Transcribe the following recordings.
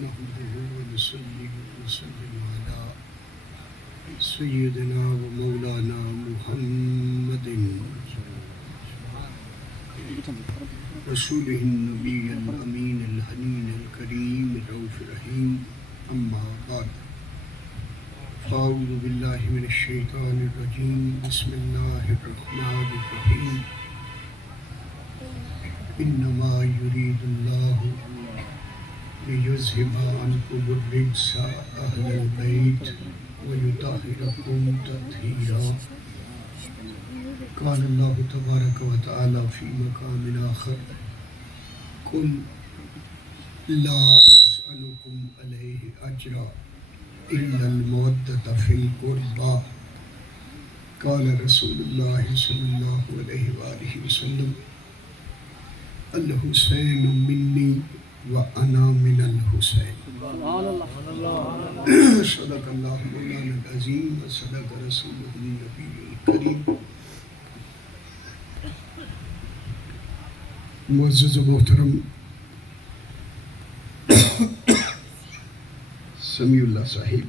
نحمده ونصلي ونسلم على سيدنا ومولانا محمد رسوله النبي الأمين الحنين الكريم الرؤوف الرحيم أما بعد فأعوذ بالله من الشيطان الرجيم بسم الله الرحمن الرحيم إنما يريد الله ليذهب عنكم الرجس أهل البيت ويطهركم تطهيرا قال الله تبارك وتعالى في مقام آخر قل لا أسألكم عليه أجرا إلا المودة في القربى قال رسول الله صلى الله عليه وآله وسلم الحسين مني وأنا من الحسين صدق الله مولانا العظيم وصدق رسوله النبي الكريم. معزز و محترم سمیع اللہ صاحب،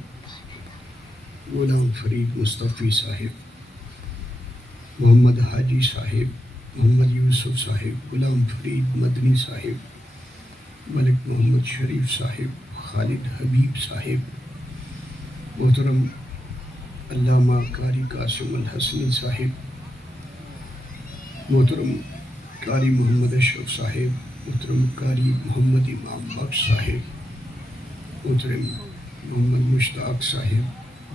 غلام فرید مصطفی صاحب، محمد حاجی صاحب، محمد یوسف صاحب، غلام فرید مدنی صاحب، ملک محمد شریف صاحب، خالد حبیب صاحب، محترم علامہ قاری قاسم الحسنی صاحب، محترم قاری محمد اشرف صاحب، محترم قاری محمد امام بخش صاحب، محترم محمد مشتاق صاحب،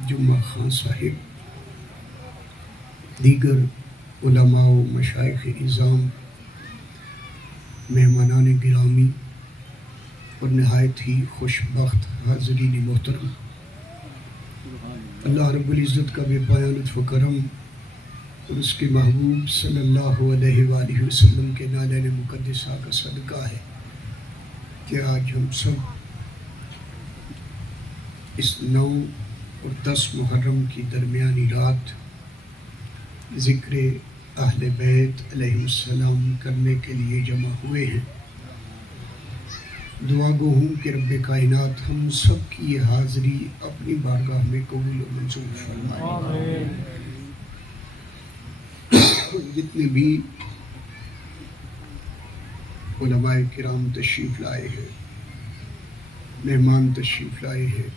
جمعہ خان صاحب، دیگر علماء و مشائخ اعظام، مہمانان گرامی اور نہایت ہی خوشبخت حاضرین محترم، اللہ رب العزت کا بے پایان لطف و کرم اور اس کے محبوب صلی اللہ علیہ وآلہ وسلم کے نالین مقدسہ کا صدقہ ہے کہ آج ہم سب اس 9 اور 10 محرم کی درمیانی رات ذکر اہل بیت علیہ السلام کرنے کے لیے جمع ہوئے ہیں. دعا گو ہوں کہ رب کائنات ہم سب کی یہ حاضری اپنی بارگاہ میں قبول و منظور فرمائے. جتنے بھی علماء کرام تشریف لائے ہیں، مہمان تشریف لائے ہیں،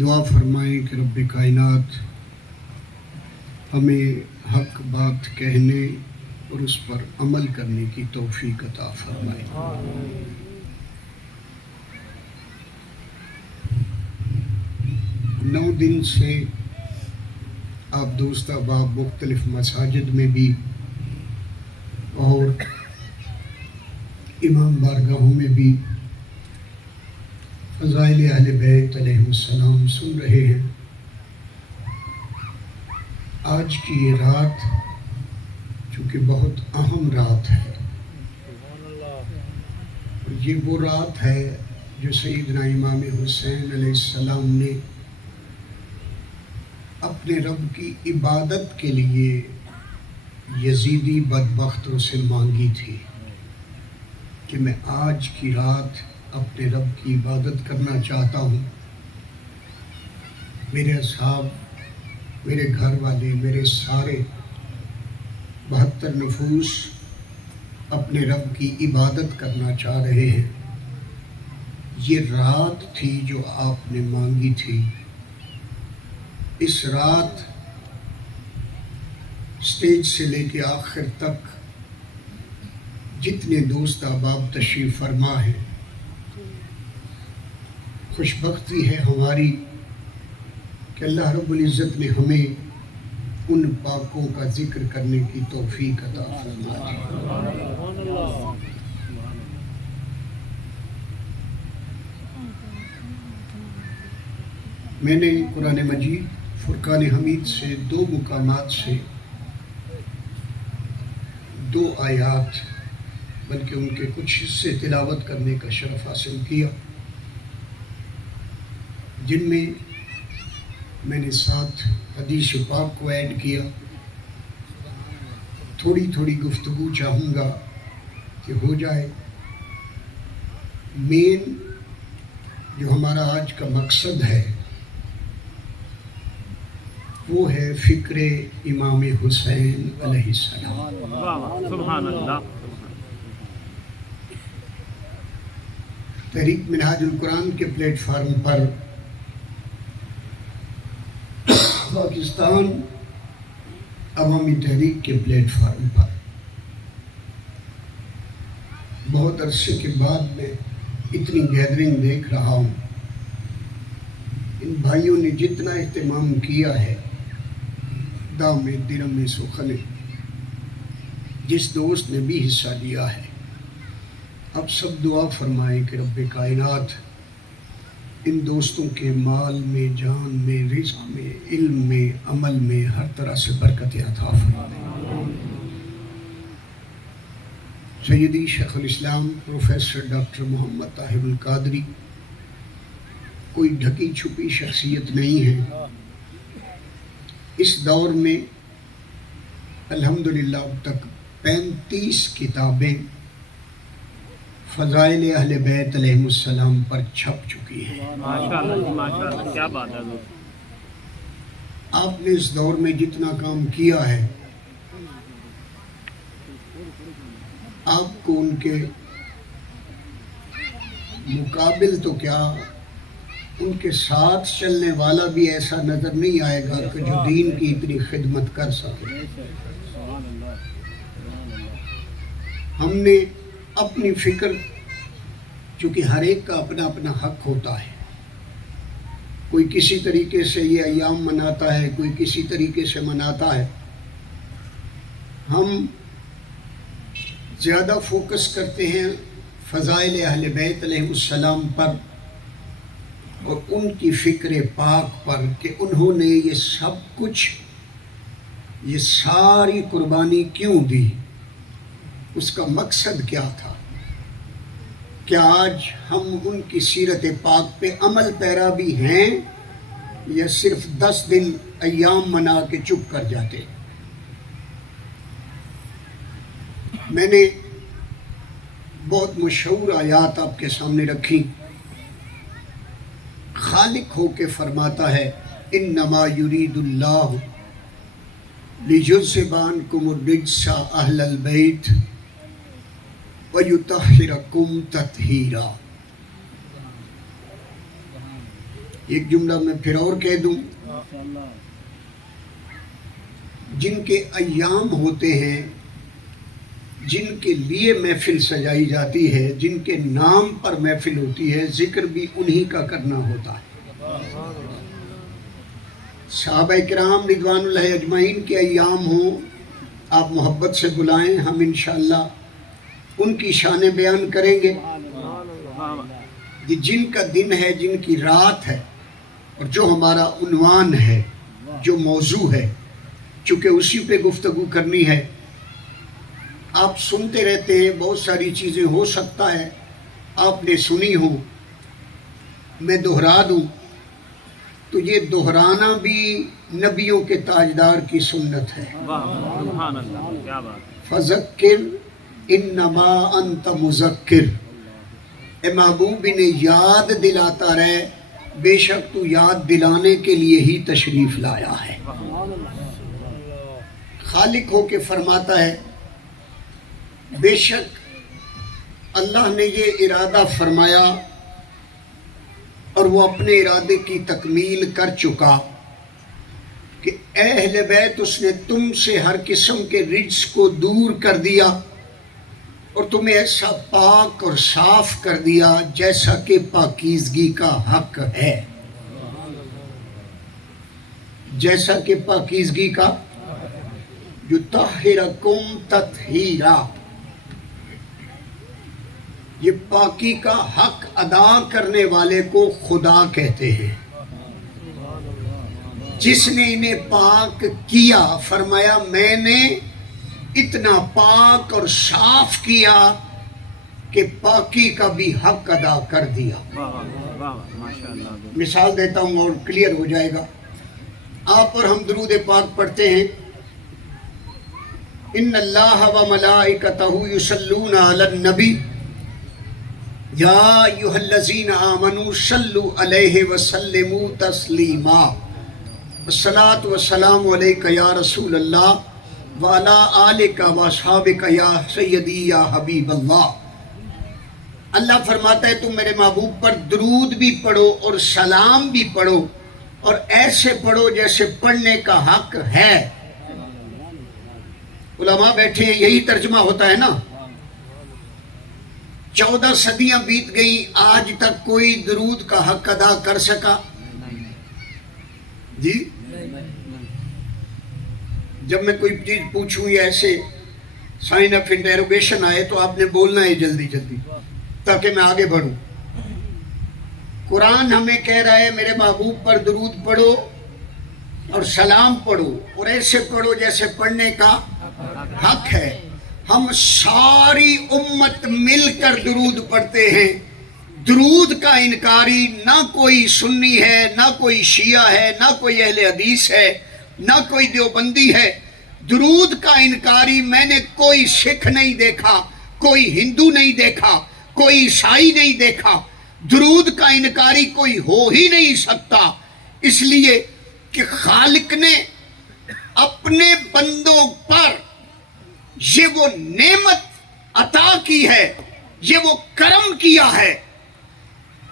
دعا فرمائیں کہ رب کائنات ہمیں حق بات کہنے اور اس پر عمل کرنے کی توفیق عطا فرمائے. 9 دن سے آپ دوست احباب مختلف مساجد میں بھی اور امام بارگاہوں میں بھی فضائل اہل بیت علیہ السلام سن رہے ہیں. آج کی یہ رات چونکہ بہت اہم رات ہے، یہ وہ رات ہے جو سیدنا امام حسین علیہ السلام نے اپنے رب کی عبادت کے لیے یزیدی بدبختوں سے مانگی تھی کہ میں آج کی رات اپنے رب کی عبادت کرنا چاہتا ہوں. میرے اصحاب، میرے گھر والے، میرے سارے 72 نفوس اپنے رب کی عبادت کرنا چاہ رہے ہیں. یہ رات تھی جو آپ نے مانگی تھی. اس رات سٹیج سے لے کے آخر تک جتنے دوست احباب تشریف فرما ہیں، خوش بختی ہے ہماری کہ اللہ رب العزت نے ہمیں ان پاکوں کا ذکر کرنے کی توفیق عطا فرمائے. میں نے قرآن مجید فرقان حمید سے 2 مقامات سے 2 آیات بلکہ ان کے کچھ حصے تلاوت کرنے کا شرف حاصل کیا، جن میں میں نے 7 حدیث پاک کو ایڈ کیا. تھوڑی تھوڑی گفتگو چاہوں گا کہ ہو جائے. مین جو ہمارا آج کا مقصد ہے وہ ہے فکر امام حسین علیہ السلام۔ سبحان اللہ۔ تحریک منہاج القرآن کے پلیٹ فارم پر پاکستان عوامی تحریک کے پلیٹ فارم پر بہت عرصے کے بعد میں اتنی گیدرنگ دیکھ رہا ہوں۔ ان بھائیوں نے جتنا اہتمام کیا ہے، دام درم سخن، جس دوست نے بھی حصہ لیا ہے، اب سب دعا فرمائیں کہ رب کائنات ان دوستوں کے مال میں، جان میں، رزق میں، علم میں، عمل میں ہر طرح سے برکت عطا فرمائے۔ سیدی شیخ الاسلام پروفیسر ڈاکٹر محمد طاہر القادری کوئی ڈھکی چھپی شخصیت نہیں ہے۔ اس دور میں الحمدللہ اب تک 35 کتابیں فضائل اہل بیت علیہ السلام پر چھپ چکی ہیں۔ ماشاءاللہ ماشاءاللہ، کیا بات ہے حضور۔ آپ نے اس دور میں جتنا کام کیا ہے، آپ کو ان کے مقابل تو کیا، ان کے ساتھ چلنے والا بھی ایسا نظر نہیں آئے گا کہ جو دین کی اتنی خدمت کر سکے۔ ہم نے اپنی فکر، چونکہ ہر ایک کا اپنا اپنا حق ہوتا ہے، کوئی کسی طریقے سے یہ ایام مناتا ہے، کوئی کسی طریقے سے مناتا ہے، ہم زیادہ فوکس کرتے ہیں فضائل اہل بیت علیہ السلام پر اور ان کی فکر پاک پر کہ انہوں نے یہ سب کچھ، یہ ساری قربانی کیوں دی، اس کا مقصد کیا تھا۔ کیا آج ہم ان کی سیرت پاک پہ عمل پیرا بھی ہیں یا صرف 10 دن ایام منا کے چپ کر جاتے؟ میں نے بہت مشہور آیات آپ کے سامنے رکھی۔ خالق ہو کے فرماتا ہے انما یرید اللہ لیجذب عنکم الرجس اہل البیت وَيُطَهِّرَكُمْ تَطْهِيرًا۔ ایک جملہ میں پھر اور کہہ دوں، جن کے ایام ہوتے ہیں، جن کے لیے محفل سجائی جاتی ہے، جن کے نام پر محفل ہوتی ہے، ذکر بھی انہی کا کرنا ہوتا ہے۔ صحابہ کرام رضوان اللہ اجمعین کے ایام ہوں، آپ محبت سے بلائیں، ہم انشاءاللہ ان کی شان بیان کریں گے۔ یہ جن کا دن ہے، جن کی رات ہے، اور جو ہمارا عنوان ہے، جو موضوع ہے، چونکہ اسی پہ گفتگو کرنی ہے۔ آپ سنتے رہتے ہیں، بہت ساری چیزیں ہو سکتا ہے آپ نے سنی ہوں، میں دہرا دوں تو یہ دہرانا بھی نبیوں کے تاجدار کی سنت ہے۔ سبحان اللہ، کیا بات۔ فذکر انما انت مذکر، اے محبوب انہیں یاد دلاتا رہے، بے شک تو یاد دلانے کے لیے ہی تشریف لایا ہے۔ خالق ہو کے فرماتا ہے بے شک اللہ نے یہ ارادہ فرمایا اور وہ اپنے ارادے کی تکمیل کر چکا کہ اے اہل بیت، اس نے تم سے ہر قسم کے رجس کو دور کر دیا اور تمہیں ایسا پاک اور صاف کر دیا جیسا کہ پاکیزگی کا حق ہے، جیسا کہ پاکیزگی کا، یطہرکم تطہیرا، یہ پاکی کا حق ادا کرنے والے کو خدا کہتے ہیں۔ جس نے انہیں پاک کیا، فرمایا میں نے اتنا پاک اور صاف کیا کہ پاکی کا بھی حق ادا کر دیا۔ مثال دیتا ہوں اور کلیئر ہو جائے گا۔ آپ پر ہم درود پاک پڑھتے ہیں، ان اللہ و ملائکتہ یصلون علی النبی یا ایھا الذین آمنوا صلوا علیہ وسلموا تسلیما الصلاۃ والسلام علیک یا رسول اللہ وعلی آلک واصحابک یا سیدی یا حبیب اللہ۔ اللہ فرماتا ہے تم میرے محبوب پر درود بھی پڑھو اور سلام بھی پڑھو، اور ایسے پڑھو جیسے پڑھنے کا حق ہے۔ علماء بیٹھے ہیں، یہی ترجمہ ہوتا ہے نا۔ 14 صدیاں بیت گئی، آج تک کوئی درود کا حق ادا کر سکا؟ جی جب میں کوئی چیز پوچھوں یا ایسے سائن آف انٹروگیشن آئے تو آپ نے بولنا ہے جلدی جلدی تاکہ میں آگے بڑھوں۔ قرآن ہمیں کہہ رہا ہے میرے محبوب پر درود پڑھو اور سلام پڑھو، اور ایسے پڑھو جیسے پڑھنے کا حق ہے۔ ہم ساری امت مل کر درود پڑھتے ہیں۔ درود کا انکاری نہ کوئی سنی ہے، نہ کوئی شیعہ ہے، نہ کوئی اہل حدیث ہے، نہ کوئی دیوبندی ہے۔ درود کا انکاری میں نے کوئی سکھ نہیں دیکھا، کوئی ہندو نہیں دیکھا، کوئی عیسائی نہیں دیکھا۔ درود کا انکاری کوئی ہو ہی نہیں سکتا، اس لیے کہ خالق نے اپنے بندوں پر یہ وہ نعمت عطا کی ہے، یہ وہ کرم کیا ہے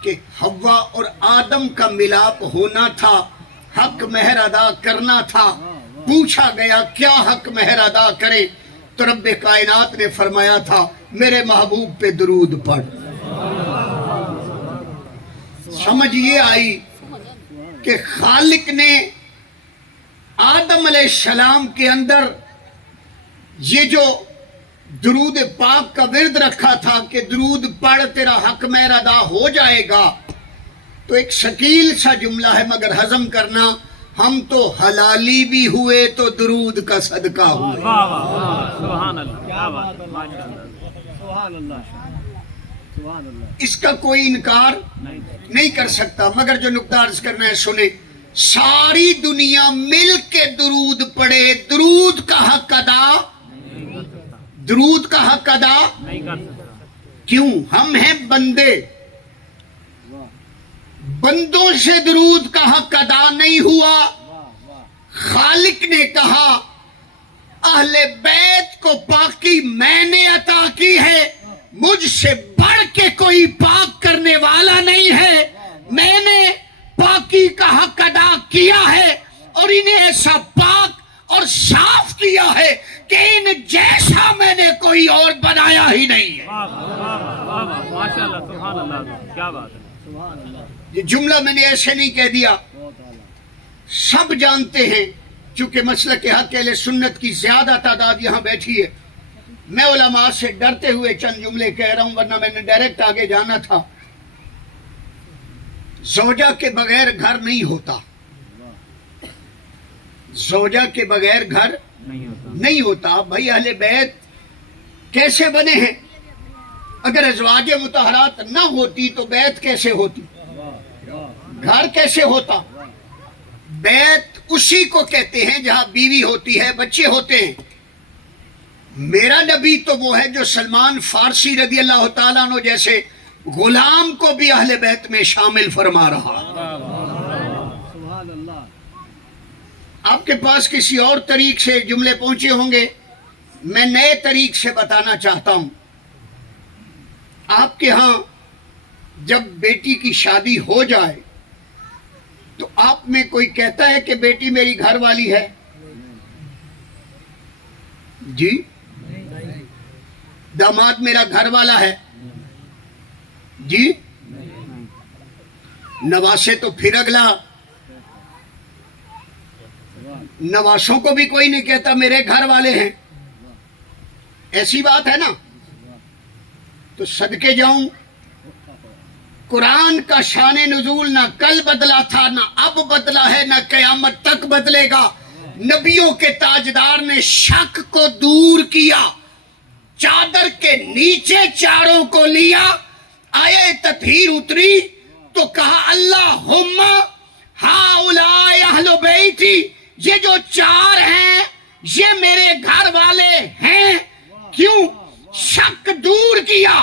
کہ حوا اور آدم کا ملاپ ہونا تھا، حق مہر ادا کرنا تھا۔ پوچھا گیا کیا حق مہر ادا کرے، تو رب کائنات نے فرمایا تھا میرے محبوب پہ درود پڑھ۔ سمجھ یہ آئی کہ خالق نے آدم علیہ السلام کے اندر یہ جو درود پاک کا ورد رکھا تھا کہ درود پڑھ تیرا حق مہر ادا ہو جائے گا، تو ایک شکیل سا جملہ ہے مگر ہضم کرنا، ہم تو حلالی بھی ہوئے تو درود کا صدقہ ہوئے۔ واہ واہ واہ، سبحان اللہ، کیا بات ہے، ماشاء اللہ، سبحان اللہ، سبحان اللہ۔ اس کا کوئی انکار نہیں کر سکتا، مگر جو نقطہ عرض کرنا ہے سنیں۔ ساری دنیا مل کے درود پڑھے، درود کا حق ادا، درود کا حق ادا نہیں کر سکتا۔ کیوں؟ ہم ہیں بندے، بندوں سے درود کا حق ادا نہیں ہوا۔ خالق نے کہا اہل بیت کو پاکی میں نے عطا کی ہے، مجھ سے بڑھ کے کوئی پاک کرنے والا نہیں ہے، میں نے پاکی کا حق ادا کیا ہے اور انہیں ایسا پاک اور صاف کیا ہے کہ ان جیسا میں نے کوئی اور بنایا ہی نہیں ہے۔ واہ واہ واہ واہ واہ، ماشاء اللہ، سبحان اللہ، کیا بات ہے، سبحان اللہ۔ یہ جملہ میں نے ایسے نہیں کہہ دیا، سب جانتے ہیں، چونکہ مسلک حق اہل سنت کی زیادہ تعداد یہاں بیٹھی ہے۔ میں علماء سے ڈرتے ہوئے چند جملے کہہ رہا ہوں، ورنہ میں نے ڈائریکٹ آگے جانا تھا۔ زوجہ کے بغیر گھر نہیں ہوتا، زوجہ کے بغیر گھر نہیں ہوتا۔ بھائی اہل بیت کیسے بنے ہیں؟ اگر ازواج مطہرات نہ ہوتی تو بیت کیسے ہوتی، گھر کیسے ہوتا؟ بیت اسی کو کہتے ہیں جہاں بیوی ہوتی ہے، بچے ہوتے ہیں۔ میرا نبی تو وہ ہے جو سلمان فارسی رضی اللہ تعالیٰ عنہ جیسے غلام کو بھی اہل بیت میں شامل فرما رہا۔ آپ کے پاس کسی اور طریق سے جملے پہنچے ہوں گے، میں نئے طریق سے بتانا چاہتا ہوں۔ آپ کے ہاں جب بیٹی کی شادی ہو جائے تو آپ میں کوئی کہتا ہے کہ بیٹی میری گھر والی ہے؟ جی، داماد میرا گھر والا ہے؟ جی، نواسے تو پھر اگلا، نواسوں کو بھی کوئی نہیں کہتا میرے گھر والے ہیں، ایسی بات ہے نا؟ تو صدقے جاؤں، قرآن کا شان نزول نہ کل بدلا تھا، نہ اب بدلا ہے، نہ قیامت تک بدلے گا۔ نبیوں کے تاجدار نے شک کو دور کیا، چادر کے نیچے چاروں کو لیا، آیے تطہیر اتری تو کہا اللہم ہؤلاء اہل بیتی، یہ جو چار ہیں یہ میرے گھر والے ہیں۔ کیوں؟ شک دور کیا،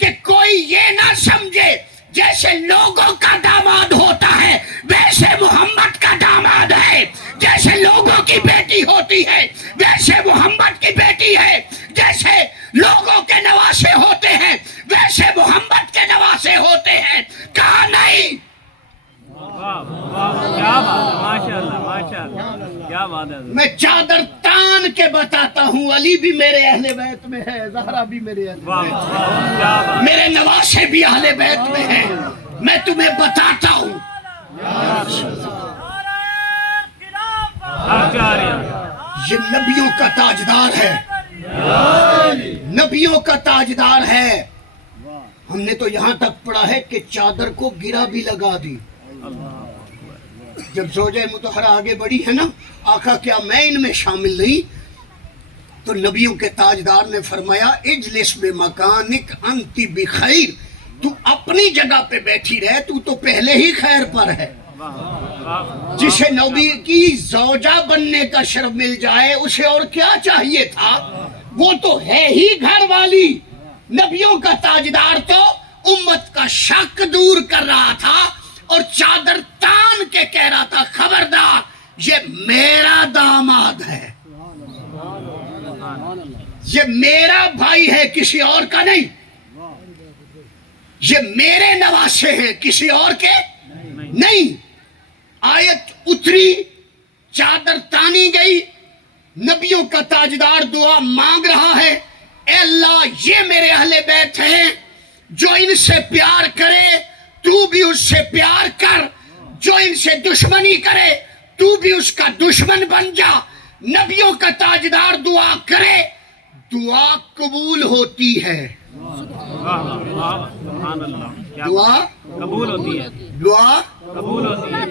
کہ کوئی یہ نہ سمجھے جیسے لوگوں کا داماد ہوتا ہے ویسے محمد کا داماد ہے، جیسے لوگوں کی بیٹی ہوتی ہے ویسے محمد کی بیٹی ہے، جیسے لوگوں کے نواسے ہوتے ہیں ویسے محمد کے نواسے ہوتے ہیں. کہا نہیں. کیا بات ہے، ماشاء اللہ ماشاء اللہ، کیا بات ہے. میں چادر تان کے بتاتا ہوں، علی بھی میرے اہل بیت میں ہے، زہرا بھی میرے اہل واہ بیت میں واہ، کیا بات. ہے، میرے نواسے بھی اہل بیت میں ہیں. میں تمہیں بتاتا ہوں. یہ نبیوں کا تاجدار ہے، نبیوں کا تاجدار ہے. ہم نے تو یہاں تک پڑھا ہے کہ چادر کو گرا بھی لگا دی. جب زوجہ مطہرہ آگے بڑھی ہے نا، آقا کیا میں ان میں شامل نہیں؟ تو نبیوں کے تاجدار نے فرمایا اجلس بمکانک انت بخیر، تو اپنی جگہ پہ بیٹھی رہے، تو پہلے ہی خیر پر ہے. جسے نبی کی زوجہ بننے کا شرف مل جائے اسے اور کیا چاہیے تھا؟ وہ تو ہے ہی گھر والی. نبیوں کا تاجدار تو امت کا شک دور کر رہا تھا اور چادر تان کے کہہ رہا تھا خبردار یہ میرا داماد ہے، یہ میرا بھائی ہے، کسی اور کا نہیں. یہ میرے نواسے ہیں، کسی اور کے نہیں. آیت اتری، چادر تانی گئی، نبیوں کا تاجدار دعا مانگ رہا ہے، اے اللہ یہ میرے اہل بیت ہیں، جو ان سے پیار کرے تو بھی اس سے پیار کر، جو ان سے دشمنی کرے تو بھی اس کا دشمن بن جا. نبیوں کا تاجدار دعا کرے، دعا قبول ہوتی ہے. سبحان اللہ، کیا دعا قبول ہوتی ہے، دعا قبول ہوتی ہے.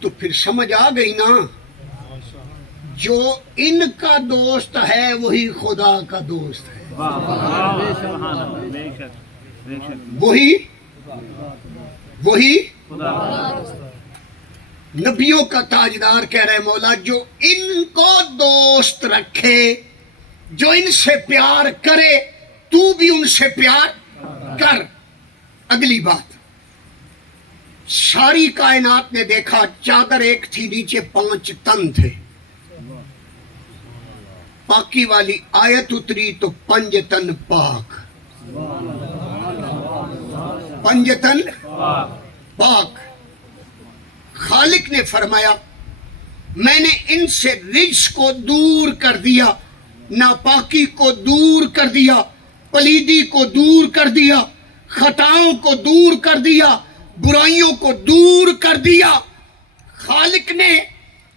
تو پھر سمجھ آ گئی نا، جو ان کا دوست ہے وہی خدا کا دوست ہے. واہ واہ، سبحان اللہ، بے شک بے شک، وہی خدا. نبیوں کا تاجدار کہہ رہے مولا جو ان کو دوست رکھے، جو ان سے پیار کرے تو بھی ان سے پیار کر. اگلی بات، ساری کائنات نے دیکھا چادر ایک تھی، نیچے 5 تن تھے. پاکی والی آیت اتری تو 5 تن پاک، 5 تن پاک. خالق نے فرمایا میں نے ان سے رجس کو دور کر دیا، ناپاکی کو دور کر دیا، پلیدی کو دور کر دیا، خطاؤں کو دور کر دیا، برائیوں کو دور کر دیا. خالق نے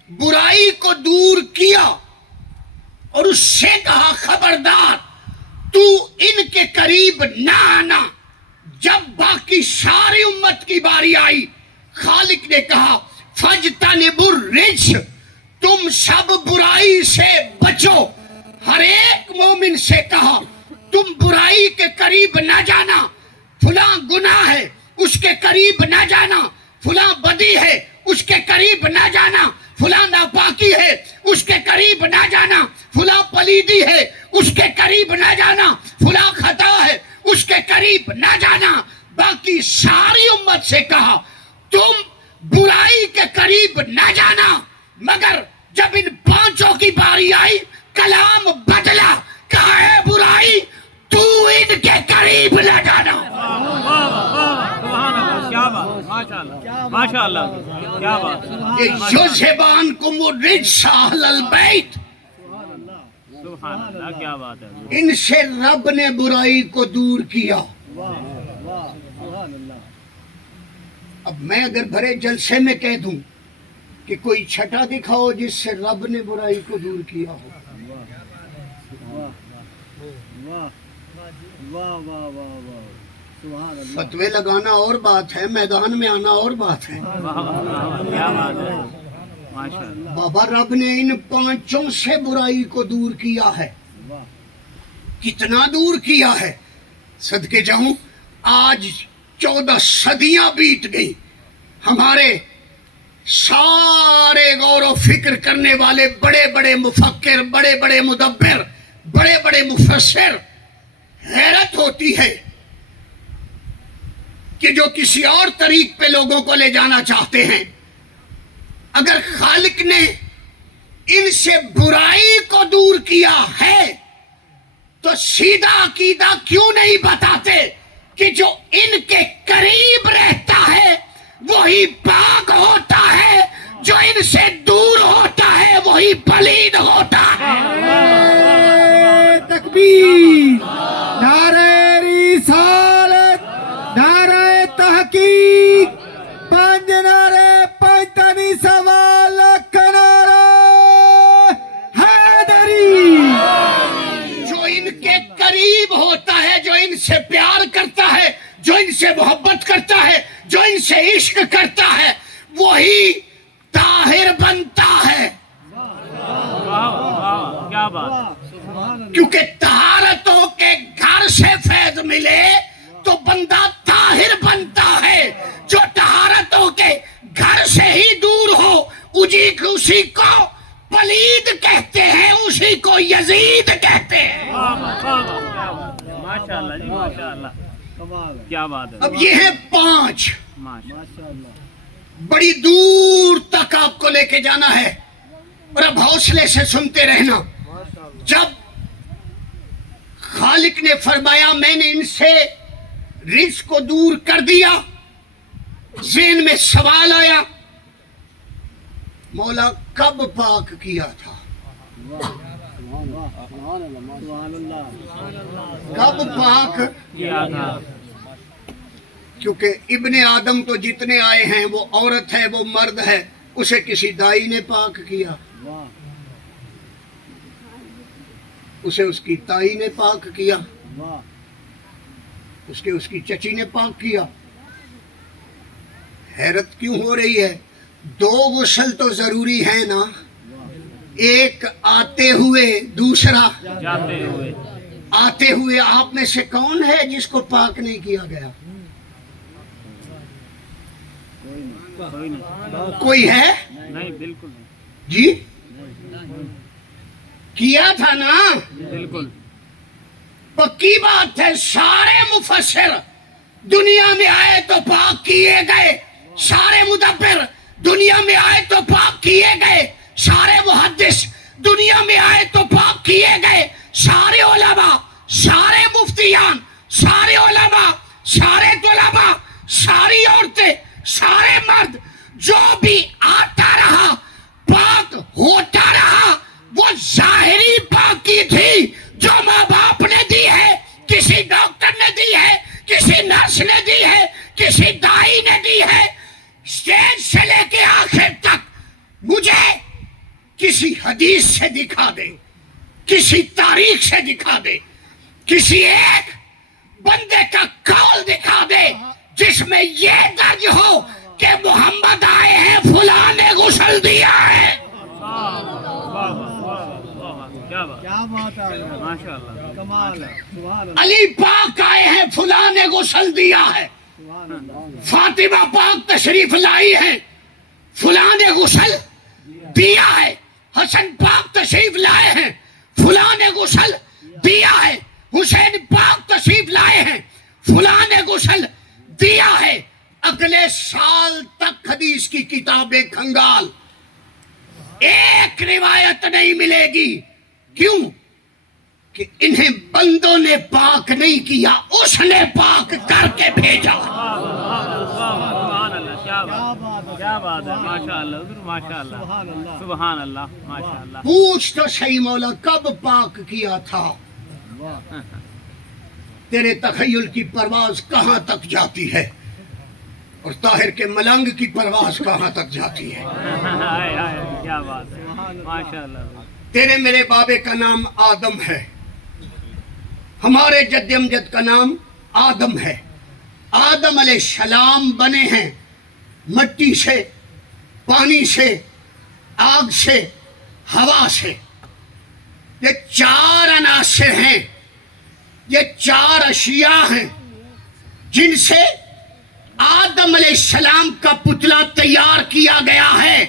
برائی کو دور کیا اور اس سے کہا خبردار تو ان کے قریب نہ آنا. جب باقی ساری امت کی باری آئی، خالق نے کہا فَاجْتَنِبُوا الرِّجْسَ، تم سب برائی سے بچو. ہر ایک مومن سے کہا تم برائی کے قریب نہ جانا، فلاں گناہ ہے اس کے قریب نہ جانا، فلاں بدی ہے اس کے قریب نہ جانا، فلاں ناپاکی ہے اس کے قریب نہ جانا، فلاں پلیدی ہے اس کے قریب نہ جانا، فلاں خطا ہے اس کے قریب نہ جانا. باقی ساری امت سے کہا تم برائی کے قریب نہ جانا. مگر جب ان 5 کی باری آئی کلام بدلا، کہا ہے برائی تو ان کے قریب نہ جانا. سبحان اللہ، کیا بات، ماشاء اللہ ماشاء اللہ، کیا بات. یُذْهِبْعَنْکُمُ الرِّجْسَ اہل البیت، سبحان اللہ، کیا بات ہے. ان سے رب نے برائی کو دور کیا. اب میں اگر بھرے جلسے میں کہہ دوں کہ کوئی چھٹا دکھاؤ جس سے رب نے برائی کو دور کیا ہو، فتوے لگانا اور بات ہے، میدان میں آنا اور بات ہے. کیا بات ہے، ماشاء اللہ. بابا رب نے ان 5 سے برائی کو دور کیا ہے. کتنا دور کیا ہے؟ صدقے جاؤں آج 14 صدیاں بیت گئی، ہمارے سارے غور و فکر کرنے والے بڑے بڑے مفکر، بڑے بڑے مدبر، بڑے بڑے مفسر حیرت ہوتی ہے کہ جو کسی اور طریق پہ لوگوں کو لے جانا چاہتے ہیں، اگر خالق نے ان سے برائی کو دور کیا ہے تو سیدھا عقیدہ کیوں نہیں بتاتے کہ جو ان کے قریب رہتا ہے وہی پاک ہوتا ہے، جو ان سے دور ہوتا ہے وہی پلید ہوتا ہے۔ تکبیر، نعرہ رسالت، نعرہ تحقیق، پنج نعرے پنجتنی سوال نعرہ حیدری۔ جو ان کے قریب ہوتا ہے، جو ان سے پیار کرتا ہے، جو ان سے محبت کرتا ہے، جو ان سے عشق کرتا ہے، وہی طاہر بنتا ہے۔ کیا بات، کیونکہ طہارتوں کے گھر سے فیض ملے تو بندہ طاہر بنتا ہے۔ جو طہارتوں کے گھر سے ہی دور ہو اسی کو پلید کہتے ہیں، اسی کو یزید کہتے ہیں۔ ماشاء اللہ جی، ماشاء اللہ، کیا بات ہے۔ اب یہ ہے 5، ماشاء اللہ، بڑی دور تک آپ کو لے کے جانا ہے، اور اب حوصلے سے سنتے رہنا۔ جب خالق نے فرمایا میں نے ان سے رزق کو دور کر دیا، ذہن میں سوال آیا، مولا کب پاک کیا تھا؟ کب پاک کیا تھا؟ کیونکہ ابن آدم تو جتنے آئے ہیں وہ عورت ہے، وہ مرد ہے، اسے کسی دائی نے پاک کیا؟ اسے اس کی تائی نے پاک کیا؟ اس کی چچی نے پاک کیا؟ حیرت کیوں ہو رہی ہے؟ 2 غسل تو ضروری ہے نا، ایک آتے ہوئے، دوسرا جاتے ہوئے۔ آتے ہوئے آپ میں سے کون ہے جس کو پاک نہیں کیا گیا؟ کوئی نہیں، کوئی ہے؟ نہیں بالکل نہیں، جی کیا تھا نا؟ بالکل پکی بات ہے۔ سارے مفسر دنیا میں آئے تو پاک کیے گئے، سارے مدبر دنیا میں آئے تو پاک کیے گئے، سارے محدث دنیا میں آئے تو پاک کیے گئے، سارے علماء، سارے مفتیان، سارے علماء، سارے طلباء، ساری عورتیں، سارے مرد، جو بھی آتا رہا پاک ہوتا رہا۔ وہ ظاہری پاکی تھی جو ماں باپ نے دی ہے، کسی ڈاکٹر نے دی ہے، کسی نرس نے دی ہے، کسی دائی نے دی ہے، اسٹیج سے لے کے آخر تک مجھے کسی حدیث سے دکھا دے، کسی تاریخ سے دکھا دے، کسی ایک بندے کا قول دکھا دے جس میں یہ درج ہو کہ محمد آئے ہیں فلاں نے غسل دیا ہے۔ کیا بات ہے، ماشاء اللہ، کمال ہے، سبحان اللہ، علی پاک آئے ہیں فلاں نے غسل دیا ہے، سبحان اللہ، فاطمہ پاک تشریف لائی ہے فلاں نے غسل دیا ہے، حسن پاک تشریف لائے ہیں فلاں نے غسل دیا ہے، حسین پاک تشریف لائے ہیں فلاں نے غسل دیا ہے۔ اگلے سال تک حدیث کی کتابیں کھنگال، ایک روایت نہیں ملے گی۔ کیوں؟ کہ انہیں بندوں نے پاک نہیں کیا، اس نے پاک کر کے بھیجا۔ سبحان اللہ، کیا بات ہے، ماشاء اللہ حضور، ماشاء اللہ، سبحان اللہ، ماشاء اللہ۔ پوچھ تو صحیح مولا کب پاک کیا تھا؟ تیرے تخیل کی پرواز کہاں تک جاتی ہے اور طاہر کے ملنگ کی پرواز کہاں تک جاتی ہے؟ کیا بات ہے، ماشاء اللہ۔ تیرے میرے بابے کا نام آدم ہے، ہمارے جد امجد کا نام آدم ہے۔ آدم علیہ السلام بنے ہیں مٹی سے، پانی سے، آگ سے، ہوا سے۔ یہ 4 عناصر ہیں، یہ 4 اشیاء ہیں جن سے آدم علیہ السلام کا پتلا تیار کیا گیا ہے۔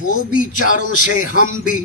وہ بھی 4 سے، ہم بھی۔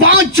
5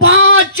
5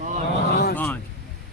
5।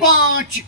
5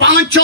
5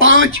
5,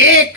1,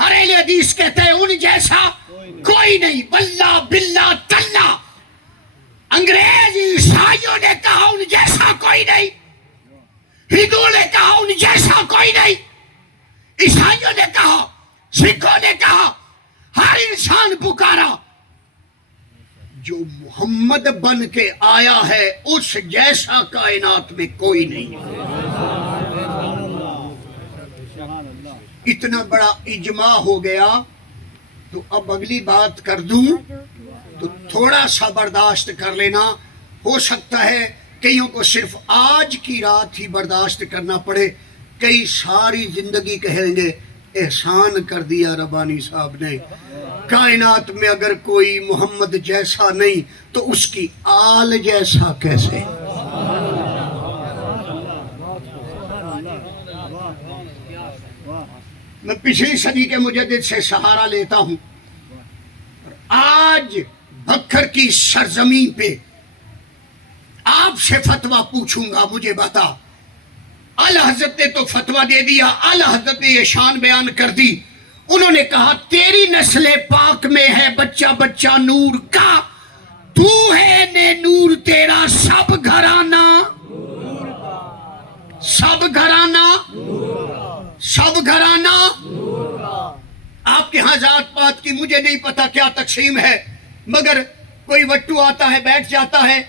ہر اہل حدیث کہتے ہیں ان جیسا کوئی نہیں، واللہ باللہ تاللہ۔ انگریز عیسائیوں نے کہا ان جیسا کوئی نہیں، ہندوؤں نے کہا ان جیسا کوئی نہیں، عیسائیوں نے کہا، سکھوں نے کہا، ہر انسان پکارا جو محمد بن کے آیا ہے اس جیسا کائنات میں کوئی نہیں ہے۔ اتنا بڑا اجماع ہو گیا تو اب اگلی بات کر دوں تو تھوڑا سا برداشت کر لینا۔ ہو سکتا ہے کئیوں کو صرف آج کی رات ہی برداشت کرنا پڑے، کئی ساری زندگی کہیں گے احسان کر دیا ربانی صاحب نے، کائنات میں اگر کوئی محمد جیسا نہیں تو اس کی آل جیسا کیسے؟ میں پچھلی صدی کے مجدد سے سہارا لیتا ہوں، آج بکر کی سرزمین پہ آپ سے فتویٰ پوچھوں گا، مجھے بتا۔ اعلی حضرت نے تو فتویٰ دے دیا، اعلی حضرت نے یہ شان بیان کر دی، انہوں نے کہا تیری نسل پاک میں ہے بچہ بچہ نور کا، تو ہے نے نور تیرا سب گھرانہ، سب گھرانہ، سب گھرانہ۔ آپ کے ہاں ذات پات کی مجھے نہیں پتا کیا تقسیم ہے، مگر کوئی وٹو آتا ہے بیٹھ جاتا ہے،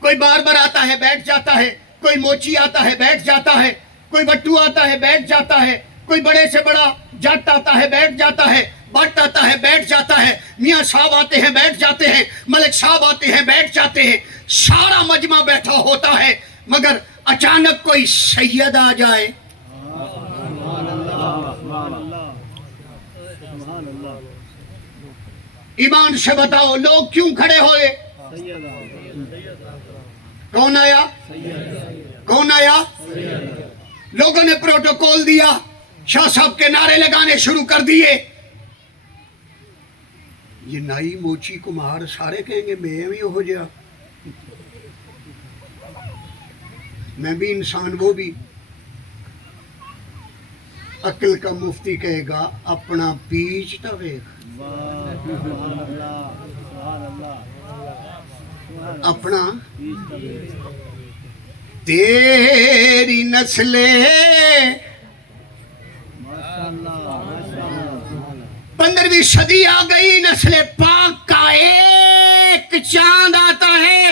کوئی باربر آتا ہے بیٹھ جاتا ہے، کوئی موچی آتا ہے بیٹھ جاتا ہے، کوئی وٹو آتا ہے بیٹھ جاتا ہے، کوئی بڑے سے بڑا جٹ آتا ہے بیٹھ جاتا ہے، بٹ آتا ہے بیٹھ جاتا ہے، میاں صاحب آتے ہیں بیٹھ جاتے ہیں، ملک صاحب آتے ہیں بیٹھ جاتے ہیں، سارا مجمع بیٹھا ہوتا ہے، مگر اچانک کوئی سید آ جائے، ایمان سے بتاؤ لوگ کیوں کھڑے ہوئے؟ کون آیا؟ کون آیا؟ لوگوں نے پروٹوکول دیا، شاہ صاحب کے نعرے لگانے شروع کر دیے۔ یہ نائی موچی کمہار سارے کہیں گے میں بھی ہو جا، میں بھی انسان وہ بھی۔ عقل کا مفتی کہے گا اپنا پیچ تو ویکھ، اپنا تیری نسل 15ویں صدی آ گئی، نسل پاک کا ایک چاند آتا ہے،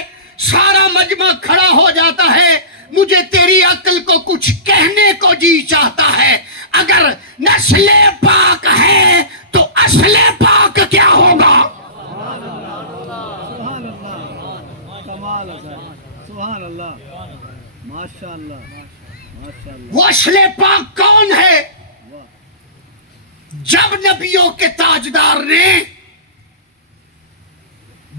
سارا مجمع کھڑا ہو جاتا ہے، مجھے تیری عقل کو کچھ کہنے کو جی چاہتا ہے، اگر نسل پاک ہے تو اصل پاک کیا ہوگا؟ وہ اصل پاک کون ہے؟ جب نبیوں کے تاجدار نے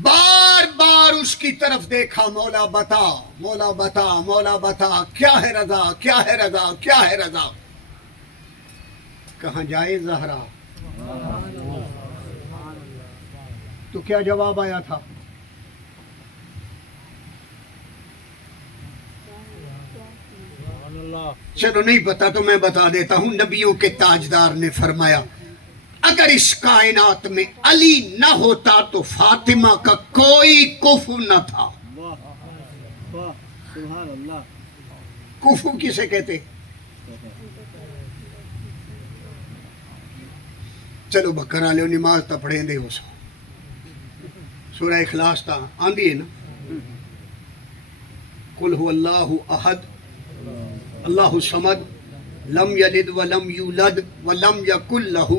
بار بار اس کی طرف دیکھا، مولا بتا، مولا بتا، مولا بتا، کیا ہے رضا، کیا ہے رضا، کیا ہے رضا؟ کہاں جائے زہرا؟ تو کیا جواب آیا تھا؟ چلو نہیں پتا تو میں بتا دیتا ہوں، نبیوں کے تاجدار نے فرمایا اگر اس کائنات میں علی نہ ہوتا تو فاطمہ کا کوئی کفو نہ تھا۔ کفو کسے کہتے؟ چلو بکرا لے نماز تا پڑھیں دے ہو سو، سورہ اخلاص تا آندھی ہے نا، قل هو اللہ احد اللہ صمد لم یلد ولم یولد ولم یکن لہ،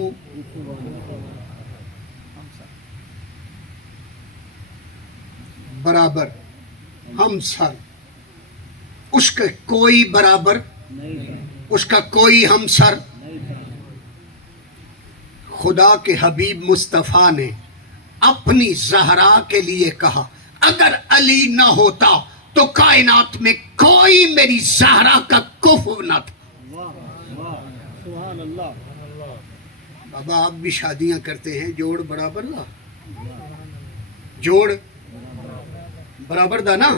برابر ہم سر، اس کا کوئی برابر، اس کا کوئی ہم سر۔ خدا کے حبیب مصطفیٰ نے اپنی زہرا کے لیے کہا اگر علی نہ ہوتا تو کائنات میں کوئی میری زہرا کا کفو نہ تھا۔ بابا آپ بھی شادیاں کرتے ہیں، جوڑ برابر دا، جوڑ برابر دا نا۔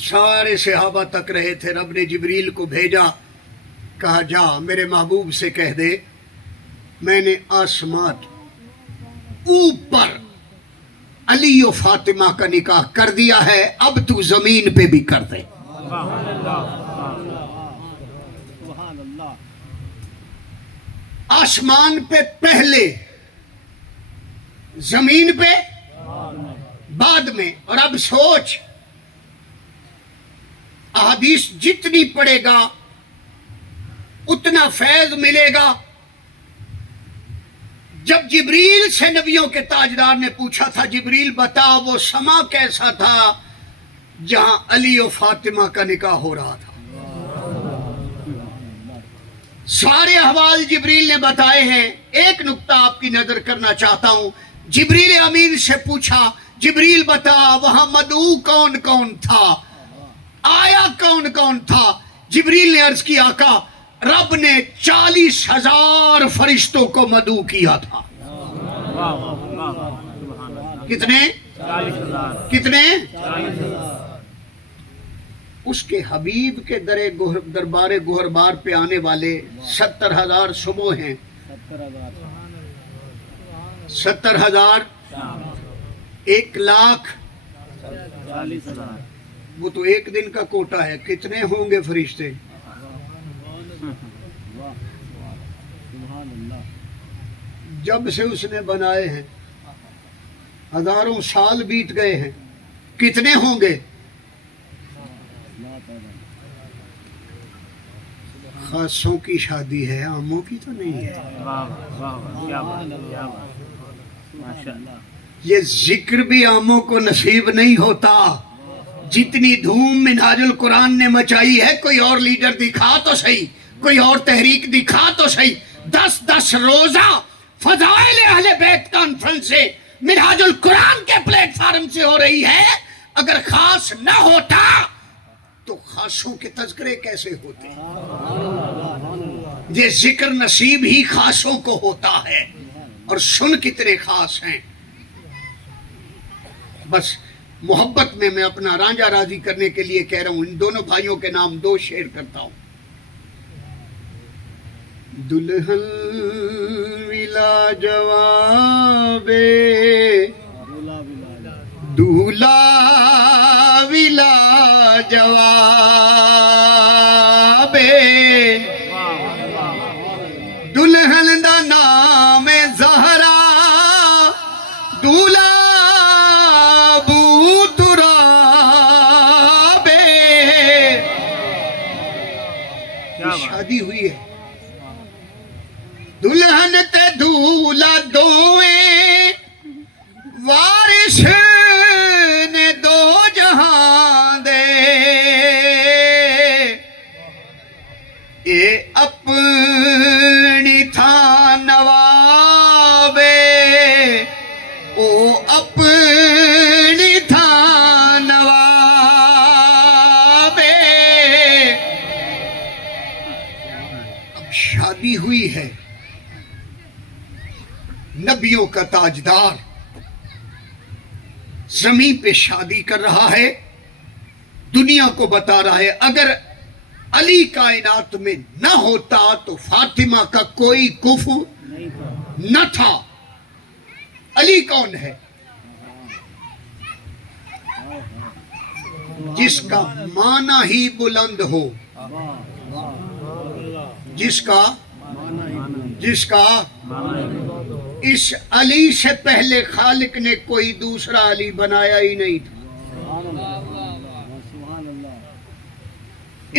سارے صحابہ تک رہے تھے، رب نے جبریل کو بھیجا، کہا جا میرے محبوب سے کہہ دے میں نے آسمان اوپر علی و فاطمہ کا نکاح کر دیا ہے، اب تو زمین پہ بھی کر دے۔ سبحان اللہ آسمان پہ پہلے، زمین پہ بعد میں۔ اور اب سوچ، احادیث جتنی پڑھے گا اتنا فیض ملے گا۔ جب جبریل سے نبیوں کے تاجدار نے پوچھا تھا، جبریل بتا وہ سما کیسا تھا جہاں علی و فاطمہ کا نکاح ہو رہا تھا؟ سارے احوال جبریل نے بتائے ہیں۔ ایک نقطہ آپ کی نظر کرنا چاہتا ہوں۔ جبریل امین سے پوچھا، جبریل بتا وہاں مدعو کون کون تھا، آیا کون کون تھا؟ جبریل نے عرض کی آقا رب نے 40,000 فرشتوں کو مدعو کیا تھا۔ کتنے؟ 40,000۔ کتنے؟ اس کے حبیب کے دربار گہربار پہ آنے والے 70,000 صبح ہیں، 70,000 1,00,000 40,000۔ وہ تو ایک دن کا کوٹا ہے، کتنے ہوں گے فرشتے؟ سبحان اللہ جب سے اس نے بنائے ہیں ہزاروں سال بیت گئے ہیں، کتنے ہوں گے؟ خاصوں کی شادی ہے، عاموں کی تو نہیں ہے۔ کیا بات، کیا بات، ماشاءاللہ۔ یہ ذکر بھی عاموں کو نصیب نہیں ہوتا۔ جتنی دھوم منہاج القرآن نے مچائی ہے، کوئی اور لیڈر دکھا تو صحیح، کوئی اور تحریک دکھا تو صحیح۔ 10 روزہ فضائل اہل بیت کانفرنس سے منہاج القرآن کے پلیٹ فارم سے ہو رہی ہے۔ اگر خاص نہ ہوتا تو خاصوں کے تذکرے کیسے ہوتے؟ یہ ذکر نصیب ہی خاصوں کو ہوتا ہے، اور سن کتنے خاص ہیں۔ بس محبت میں اپنا رانجھا راضی کرنے کے لیے کہہ رہا ہوں، ان دونوں بھائیوں کے نام 2 شعر کرتا ہوں۔ دلہن ولا جواب دولہ ولا جواب، دلہن دا نام زہرا دولہ ابو تراب۔ شادی ہوئی ہے، دلہن تے دولہ دوئیں وارث نے 2 جہاں دے، اے اپنی تھا نوابے، او اپنی تھا نوابے۔ اب شادی ہوئی ہے، نبیوں کا تاجدار زمین پہ شادی کر رہا ہے، دنیا کو بتا رہا ہے اگر علی کائنات میں نہ ہوتا تو فاطمہ کا کوئی کفو نہ تھا۔ علی کون ہے؟ جس کا معنی ہی بلند ہو، جس کا اس علی سے پہلے خالق نے کوئی دوسرا علی بنایا ہی نہیں تھا۔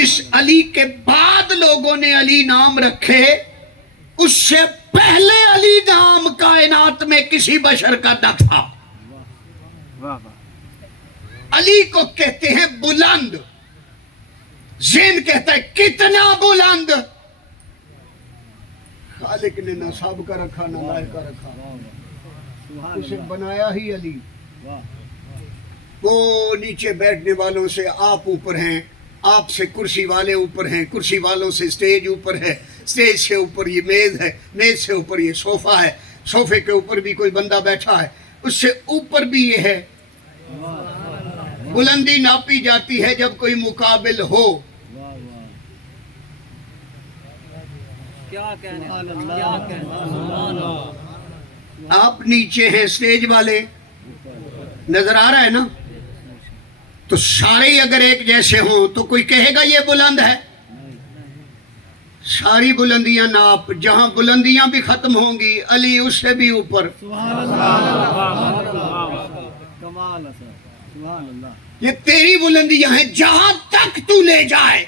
اس علی کے بعد لوگوں نے علی نام رکھے، اس سے پہلے علی نام کائنات میں کسی بشر کا نہ تھا۔ علی کو کہتے ہیں بلند، ذہن کہتا ہے کتنا بلند۔ خالق نے نہ سب کا رکھا نہ لائق کا رکھا، اسے بنایا ہی علی۔ وہ نیچے بیٹھنے والوں سے آپ اوپر ہیں، آپ سے کرسی والے اوپر ہیں، کرسی والوں سے سٹیج اوپر ہے، سٹیج سے اوپر یہ میز ہے، میز سے اوپر یہ صوفہ ہے، صوفے کے اوپر بھی کوئی بندہ بیٹھا ہے، اس سے اوپر بھی یہ ہے۔ بلندی ناپی جاتی ہے جب کوئی مقابل ہو۔ کیا کہنے کیا کہنے سبحان اللہ آپ نیچے ہیں اسٹیج والے نظر آ رہا ہے نا تو سارے ہی اگر ایک جیسے ہوں تو کوئی کہے گا یہ بلند ہے ساری بلندیاں ناپ جہاں بلندیاں بھی ختم ہوں گی علی اس سے بھی اوپر سبحان اللہ کمال ہے سر سبحان اللہ یہ تیری بلندیاں ہیں جہاں تک تو لے جائے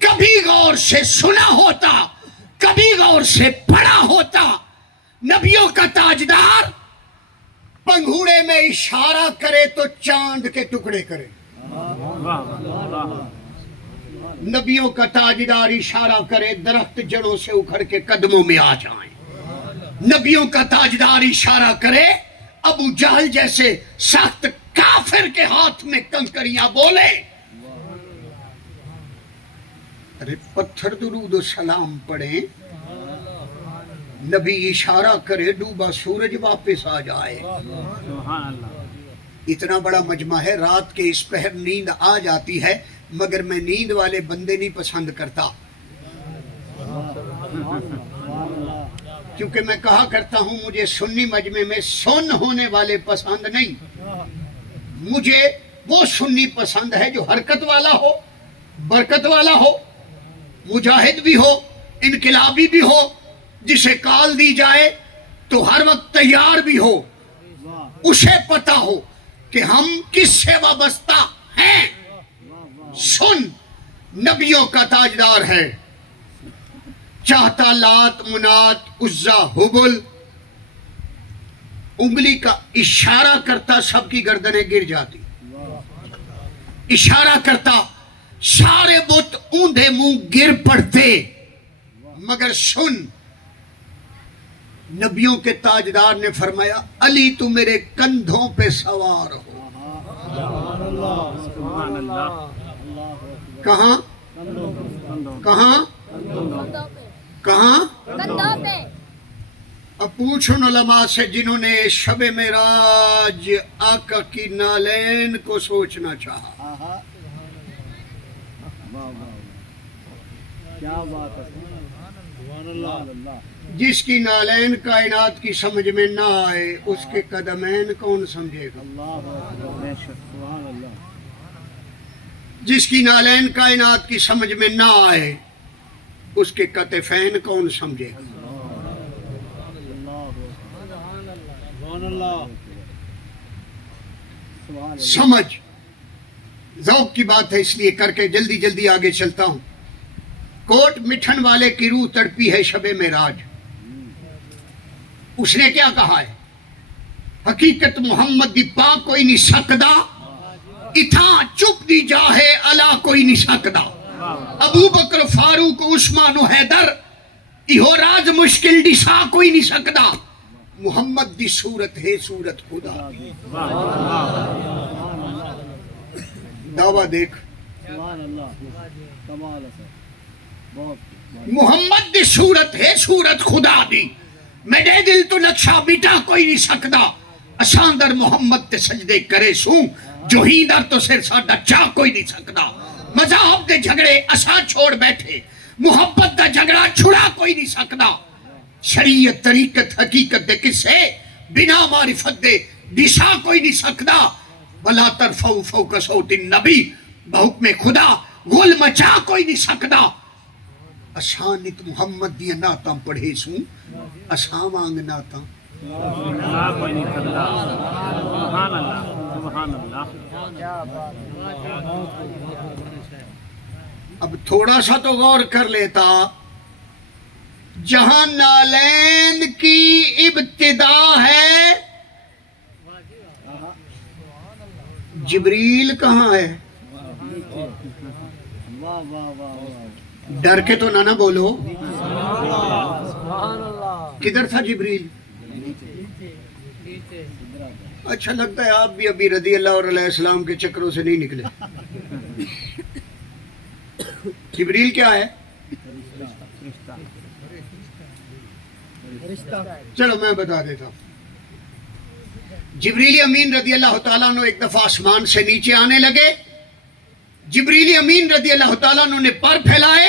کبھی غور سے سنا ہوتا کبھی غور سے پڑھا ہوتا نبیوں کا تاجدار پنگھوڑے میں اشارہ کرے تو چاند کے ٹکڑے کرے نبیوں کا تاجدار اشارہ کرے درخت جڑوں سے اکھڑ کے قدموں میں آ جائیں نبیوں کا تاجدار اشارہ کرے ابو جہل جیسے سخت کافر کے ہاتھ میں کنکریاں بولے ارے پتھر درود و سلام پڑھیں نبی اشارہ کرے ڈوبا سورج واپس آ جائے سبحان اللہ اتنا بڑا مجمع ہے رات کے اس پہر نیند آ جاتی ہے مگر میں نیند والے بندے نہیں پسند کرتا کیونکہ میں کہا کرتا ہوں مجھے سنی مجمع میں سن ہونے والے پسند نہیں مجھے وہ سنی پسند ہے جو حرکت والا ہو برکت والا ہو مجاہد بھی ہو انقلابی بھی ہو جسے کال دی جائے تو ہر وقت تیار بھی ہو اسے پتا ہو کہ ہم کس سے وابستہ ہیں سن نبیوں کا تاجدار ہے چاہتا لات منات عزا حبل انگلی کا اشارہ کرتا سب کی گردنیں گر جاتی اشارہ کرتا سارے بت اوندھے منہ گر پڑتے مگر سن نبیوں کے تاجدار نے فرمایا علی تو میرے کندھوں پہ سوار ہو سبحان اللہ کہاں کہاں کہاں اب پوچھ ان علماء سے جنہوں نے شب معراج آقا کی نالین کو سوچنا چاہا واہ واہ کیا بات ہے سبحان اللہ جس کی نالین کائنات کی سمجھ میں نہ آئے اس کے قدمین کون سمجھے گا اللہ سبحان اللہ جس کی نالین کائنات کی سمجھ میں نہ آئے اس کے کتفین کون سمجھے گا سبحان اللہ سمجھ ذوق کی بات ہے اس لیے کر کے جلدی جلدی آگے چلتا ہوں کوٹ مٹھن والے کی روح تڑپی ہے شب معراج اس نے کیا کہا ہے حقیقت محمد دی پا کوئی نہیں سکدا اتھاں چپ دی جاہے علا کوئی نہیں سکدا ابو بکر فاروق عثمان و حیدر ایہو راز مشکل ڈسا کوئی نہیں سکدا محمد دی صورت ہے صورت خدا دعویٰ دیکھ سبحان اللہ کمال ہے سر بہت محمد دی صورت ہے صورت خدا دی میرے دل تو نقشہ بیٹا کوئی نہیں سکدا اساندر محمد تے سجدے کرے سوں جو ہی در تو سر ساڈا چاہ کوئی نہیں سکدا مذہب دے جھگڑے اساں چھوڑ بیٹھے محبت دا جھگڑا چھڑا کوئی نہیں سکدا شریعت طریقت حقیقت دے کسے بنا معرفت دے دشا کوئی نہیں سکدا ولا ترفعوا فوق صوت النبی بحکم خدا غل مچا کوئی نہیں سکدا اسانت محمد دی نعتاں پڑھے سوں اساں وانگ نعتاں کوئی نہیں سکتا سبحان اللہ سبحان اللہ اب تھوڑا سا تو غور کر لیتا جہاں نالین کی ابتدا ہے جبریل کہاں ہے واہ واہ واہ ڈر کے تو نہ بولو کدھر تھا جبریل اچھا لگتا ہے آپ بھی ابھی رضی اللہ اور علیہ السلام کے چکروں سے نہیں نکلے جبریل کیا ہے چلو میں بتا دیتا ہوں جبریل امین رضی اللہ تعالیٰ عنہ ایک دفعہ آسمان سے نیچے آنے لگے جبریل امین رضی اللہ تعالیٰ عنہ نے پر پھیلائے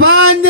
5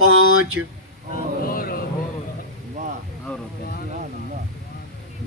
5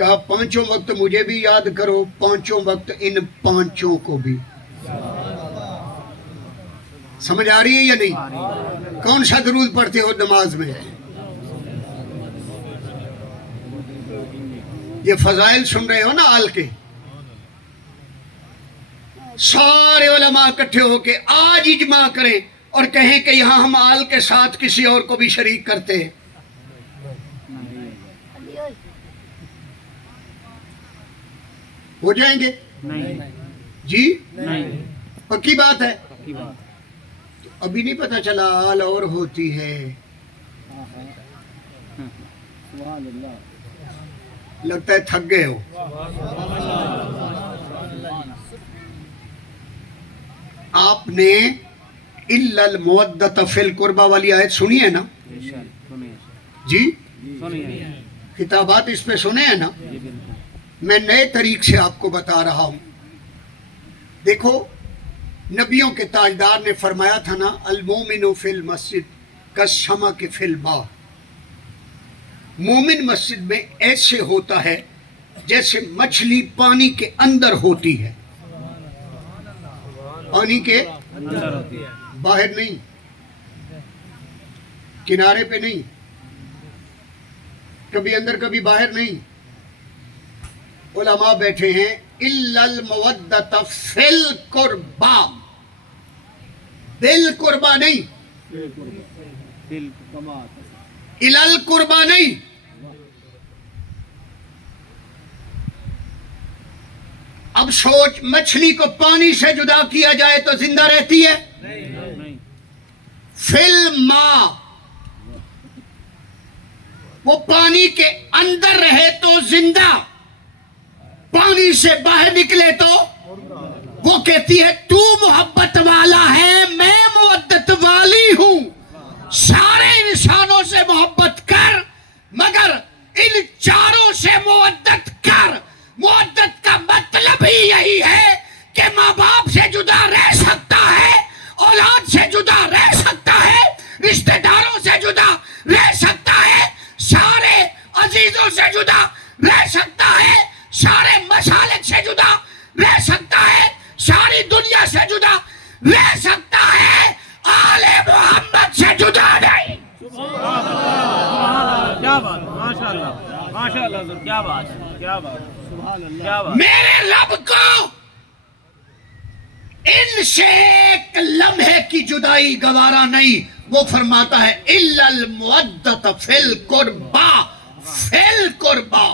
کہا پانچوں وقت مجھے بھی یاد کرو، پانچوں وقت ان پانچوں کو بھی۔ سمجھ آ رہی ہے یا نہیں؟ کون سا درود پڑھتے ہو نماز میں؟ یہ فضائل سن رہے ہو نا آل کے؟ سارے علماء اکٹھے ہو کے آج اجماع کریں اور کہیں کہ یہاں ہم آل کے ساتھ کسی اور کو بھی شریک کرتے ہیں، ہو جائیں گے؟ جی پکی بات ہے؟ ابھی نہیں پتا چلا آل اور ہوتی ہے، سبحان اللہ لگتا ہے تھک گئے ہو۔ آپ نے الا المودۃ فی القربہ والی آیت سنی ہے نا؟ جی خطابات اس پہ سنے ہیں نا؟ میں نئے طریق سے آپ کو بتا رہا ہوں۔ دیکھو نبیوں کے تاجدار نے فرمایا تھا نا، المومن فی المسجد کالشمع فی البحر، مومن مسجد میں ایسے ہوتا ہے جیسے مچھلی پانی کے اندر ہوتی ہے، پانی کے باہر نہیں، کنارے پہ نہیں، کبھی اندر کبھی باہر نہیں۔ علماء بیٹھے ہیں الا المودۃ فی القربہ، بالقربہ نہیں، الا القربہ نہیں۔ اب سوچ، مچھلی کو پانی سے جدا کیا جائے تو زندہ رہتی ہے؟ فی الماء، وہ پانی کے اندر رہے تو زندہ، پانی سے باہر نکلے تو وہ کہتی ہے تو محبت والا ہے، میں مودت والی ہوں، سارے انسانوں سے محبت کر مگر ان چاروں سے مودت کر۔ مودت کا مطلب ہی یہی ہے کہ ماں باپ سے جدا رہ سکتا ہے، اولاد سے جدا رہ سکتا ہے، رشتہ داروں سے جدا رہ سکتا ہے، سارے عزیزوں سے جدا رہ سکتا ہے، سارے مسالک سے جدا رہ سکتا ہے، ساری دنیا سے جدا رہ سکتا ہے، آل محمد سے جدا نہیں۔ کیا بات، ماشاء اللہ ماشاء اللہ، کیا بات کیا بات سبحان اللہ کیا بات۔ میرے رب کو ان سے ایک لمحے کی جدائی گوارا نہیں، وہ فرماتا ہے الا المودۃ فی القربہ، فی القربہ،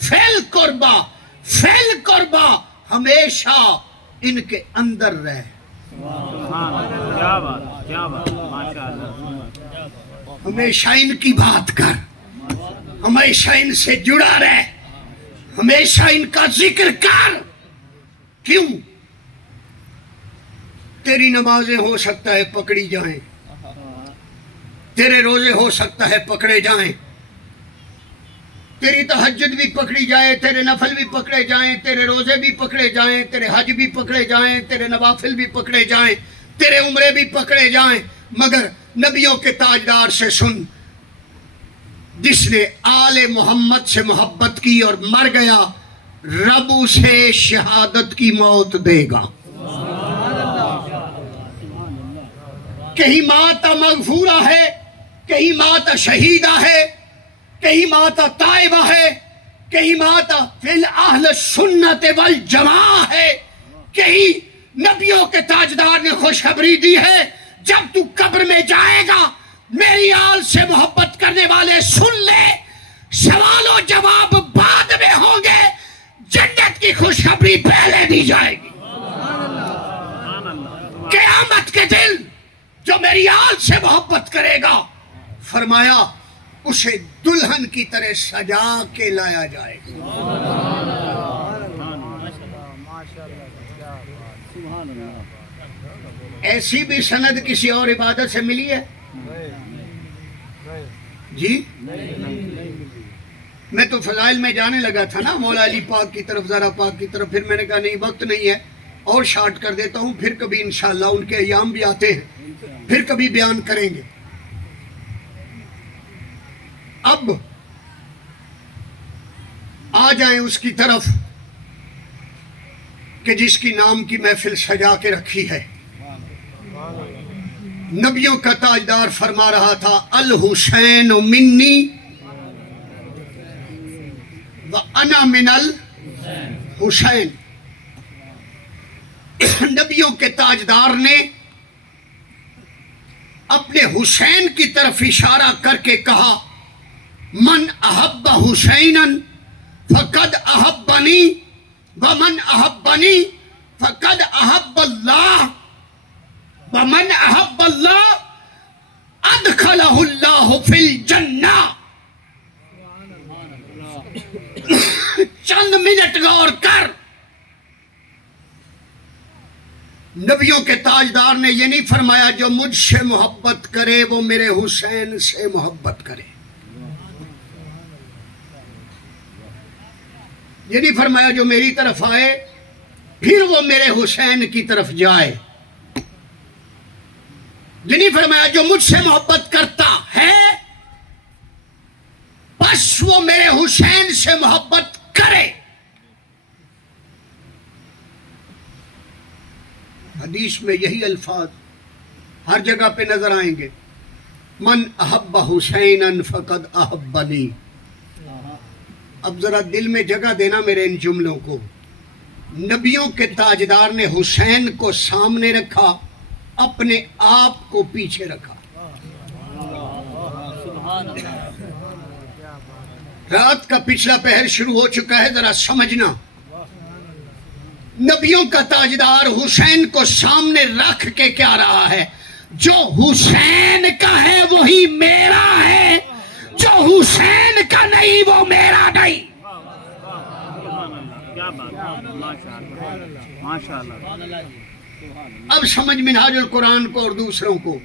فی القربہ، فی القربہ، ہمیشہ ان کے اندر رہ، کیا بات کیا بات، ماشاء اللہ۔ ہمیشہ ان کی بات کر، ہمیشہ ان سے جڑا رہ، ہمیشہ ان کا ذکر کر۔ کیوں؟ تیری نمازیں ہو سکتا ہے پکڑی جائیں، تیرے روزے ہو سکتا ہے پکڑے جائیں، تیری تہجد بھی پکڑی جائے، تیرے نفل بھی پکڑے جائیں، تیرے روزے بھی پکڑے جائیں، تیرے حج بھی پکڑے جائیں، تیرے نوافل بھی پکڑے جائیں، تیرے عمرے بھی پکڑے جائیں، مگر نبیوں کے تاجدار سے سن، جس نے آل محمد سے محبت کی اور مر گیا، رب اسے شہادت کی موت دے گا۔ کہیں ماتا مغفورہ ہے، کہیں ماتا شہیدہ ہے، کہیں ماتا تائبہ ہے، کہیں ماتا فی الاہل سنت والجماع ہے، کہیں نبیوں کے تاجدار نے خوشخبری دی ہے، جب تو قبر میں جائے گا میری آل سے محبت کرنے والے سن لے، سوال و جواب بعد میں ہوں گے، جنت کی خوشخبری پہلے دی جائے گی۔ قیامت کے دن جو میری آل سے محبت کرے گا، فرمایا اسے دلہن کی طرح سجا کے لایا جائے گا۔ سبحان اللہ ایسی بھی سند کسی اور عبادت سے ملی ہے؟ جی میں تو فضائل میں جانے لگا تھا نا، مولا علی پاک کی طرف، زہرا پاک کی طرف، پھر میں نے کہا نہیں وقت نہیں ہے، اور شارٹ کر دیتا ہوں، پھر کبھی انشاءاللہ ان کے ایام بھی آتے ہیں، پھر کبھی بیان کریں گے۔ اب آ جائیں اس کی طرف کہ جس کی نام کی محفل سجا کے رکھی ہے. نبیوں کا تاجدار فرما رہا تھا الحسین منی وَأَنَا مِنَ الحسین. نبیوں کے تاجدار نے اپنے حسین کی طرف اشارہ کر کے کہا من احب حسینا فقد احبنی ومن احبنی فقد احب اللہ ومن احب اللہ ادخلہ اللہ فی الجنہ. چند منٹ غور کر. نبیوں کے تاجدار نے یہ نہیں فرمایا جو مجھ سے محبت کرے وہ میرے حسین سے محبت کرے. یہ نہیں فرمایا جو میری طرف آئے پھر وہ میرے حسین کی طرف جائے. یہ نہیں فرمایا جو مجھ سے محبت کرتا ہے بس وہ میرے حسین سے محبت کرے. حدیث میں یہی الفاظ ہر جگہ پہ نظر آئیں گے من احب حسینا فقد احبنی. اب ذرا دل میں جگہ دینا میرے ان جملوں کو. نبیوں کے تاجدار نے حسین کو سامنے رکھا اپنے آپ کو پیچھے رکھا. رات کا پچھلا پہر شروع ہو چکا ہے ذرا سمجھنا. نبیوں کا تاجدار حسین کو سامنے رکھ کے کیا رہا ہے جو حسین کا ہے وہی میرا ہے جو حسین کا نہیں وہ میرا نہیں. اب سمجھ منہاج القرآن کو اور دوسروں کو.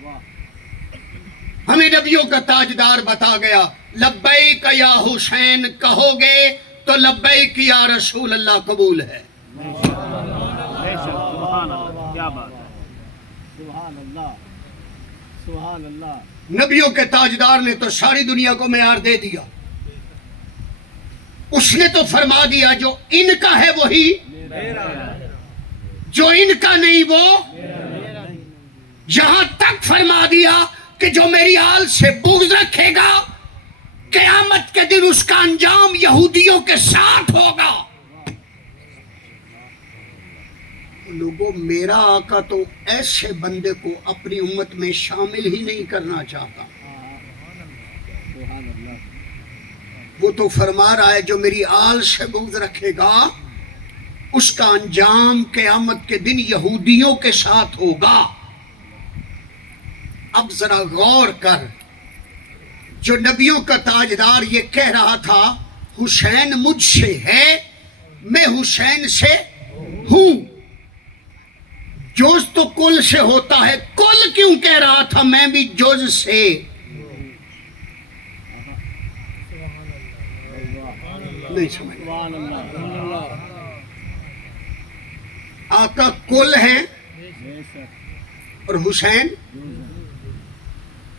ہمیں نبیوں کا تاجدار بتا گیا لبیک یا حسین کہو گے تو لبیک یا رسول اللہ قبول ہے. نبیوں کے تاجدار نے تو ساری دنیا کو معیار دے دیا. اس نے تو فرما دیا جو ان کا ہے وہی جو ان کا نہیں وہ. یہاں تک فرما دیا کہ جو میری آل سے بغض رکھے گا قیامت کے دن اس کا انجام یہودیوں کے ساتھ ہوگا. لوگوں میرا آقا تو ایسے بندے کو اپنی امت میں شامل ہی نہیں کرنا چاہتا. وہ تو فرما رہا ہے جو میری آل سے بغض رکھے گا اس کا انجام قیامت کے دن یہودیوں کے ساتھ ہوگا. اب ذرا غور کر جو نبیوں کا تاجدار یہ کہہ رہا تھا حسین مجھ سے ہے میں حسین سے ہوں. جوز تو کل سے ہوتا ہے کل کیوں کہہ رہا تھا میں بھی جوز سے. نہیں سمجھ. آقا کل ہے اور حسین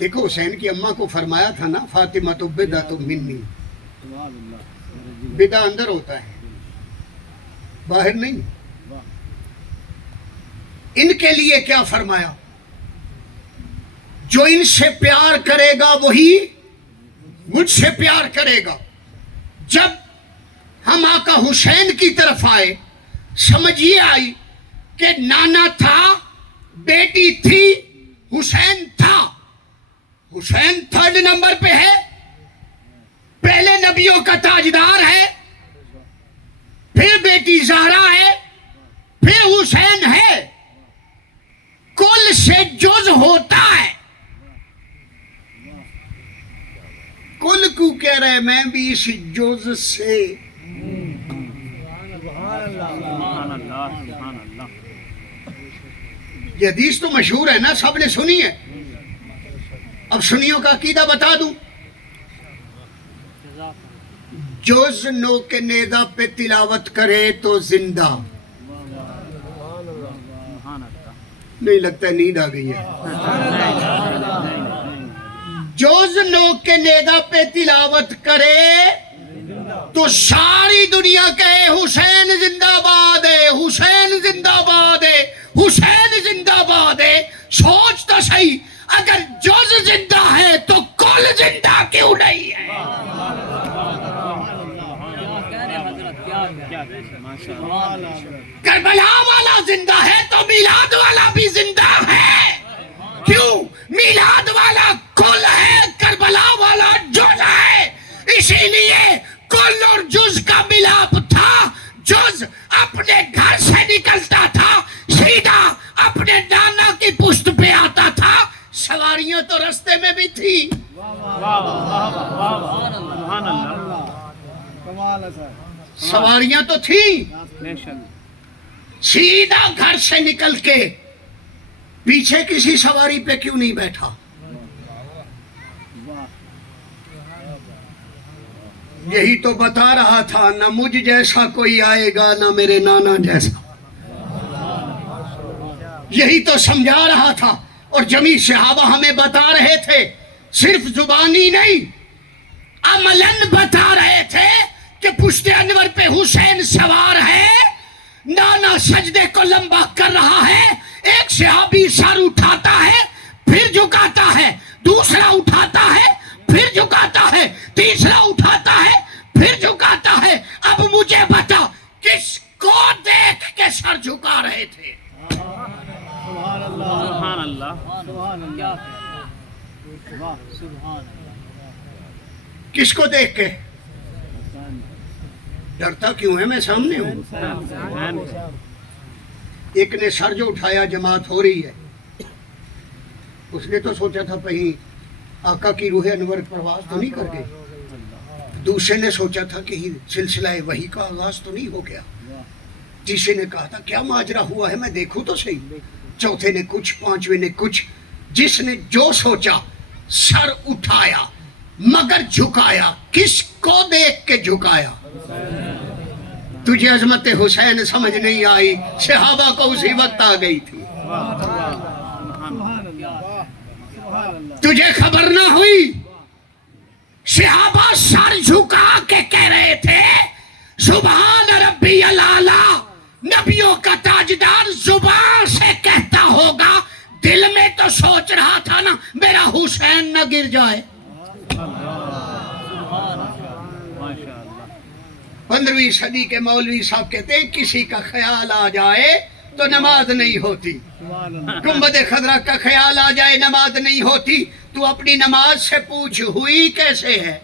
دیکھو حسین کی اماں کو فرمایا تھا نا فاطمہ تو بدعہ تو منی. بدعہ اندر ہوتا ہے باہر نہیں. ان کے لیے کیا فرمایا جو ان سے پیار کرے گا وہی مجھ سے پیار کرے گا. جب ہم آقا حسین کی طرف آئے سمجھ یہ آئی کہ نانا تھا بیٹی تھی حسین تھا. حسین تھرڈ نمبر پہ ہے پہلے نبیوں کا تاجدار ہے پھر بیٹی زہرا ہے پھر حسین ہے. کل سے جز ہوتا ہے. کل کو کہہ رہے میں بھی اس جز سے. یہ حدیث تو مشہور ہے نا سب نے سنی ہے. اب سنیوں کا عقیدہ بتا دوں. جز نو کے نیزہ پہ تلاوت کرے تو زندہ. نہیں لگتا نیند آ گئی ہے. جوز نو کے نیزہ پہ تلاوت کرے تو ساری دنیا کہے حسین زندہ باد ہے، حسین زندہ باد ہے، حسین زندہ باد ہے۔ سوچ تو صحیح، اگر جز زندہ ہے تو کل زندہ کیوں نہیں ہے؟ کربلا والا زندہ ہے تو میلاد والا بھی زندہ ہے۔ کیوں؟ میلاد والا کل ہے، کربلا والا جز ہے۔ اسی لیے کل اور جز کا ملاپ تھا۔ جز اپنے گھر سے نکلتا تھا، سیدھا اپنے نانا کی پشت پہ آتا تھا۔ سواریاں تو رستے میں بھی تھی، کمال ہے سر، سواریاں تو تھی، سیدھا گھر سے نکل کے پیچھے کسی سواری پہ کیوں نہیں بیٹھا؟ یہی تو بتا رہا تھا، نہ مجھ جیسا کوئی آئے گا نہ میرے نانا جیسا، یہی تو سمجھا رہا تھا۔ اور جمیع صحابہ ہمیں بتا رہے تھے، صرف زبانی نہیں عملاً بتا رہے تھے کہ پشت انور پہ حسین سوار ہے، نانا سجدے کو لمبا کر رہا ہے، ایک صحابی سر اٹھاتا ہے پھر جھکاتا ہے، دوسرا اٹھاتا ہے پھر جھکاتا ہے، تیسرا اٹھاتا ہے پھر جھکاتا ہے۔ اب مجھے بتا کس کو دیکھ کے سر جھکا رہے تھے؟ سبحان اللہ، سبحان اللہ، سبحان اللہ، واہ سبحان اللہ، کس کو دیکھ کے؟ ڈرتا کیوں ہے؟ میں سامنے ہوں۔ ایک نے سر جو اٹھایا، جماعت ہو رہی ہے، اس نے تو سوچا تھا کہیں آقا کی روح انور پرواز تو نہیں کر گئی۔ دوسرے نے سوچا تھا کہ سلسلہ وحی کا آغاز تو نہیں ہو گیا۔ تیسرے نے کہا تھا کیا ماجرا ہوا ہے، میں دیکھوں تو صحیح۔ چوتھے نے کچھ، پانچویں نے کچھ، جس نے جو سوچا سر اٹھایا مگر جھکایا۔ کس کو دیکھ کے جھکایا؟ تجھے عظمت حسین سمجھ نہیں آئی، صحابہ کو اسی وقت آ گئی تھی۔ سبحان اللہ، سبحان اللہ، تجھے خبر نہ ہوئی؟ صحابہ سر جھکا کے کہہ رہے تھے سبحان ربی الاعلیٰ۔ نبیوں کا تاجدار زبان سے کہتا ہوگا، دل میں تو سوچ رہا تھا نا میرا حسین نہ گر جائے۔ 15ویں صدی کے مولوی صاحب کہتے ہیں کسی کا خیال آ جائے تو نماز نہیں ہوتی، سبحان اللہ، گنبد خضرا کا خیال آ جائے نماز نہیں ہوتی۔ تو اپنی نماز سے پوچھ ہوئی کیسے ہے؟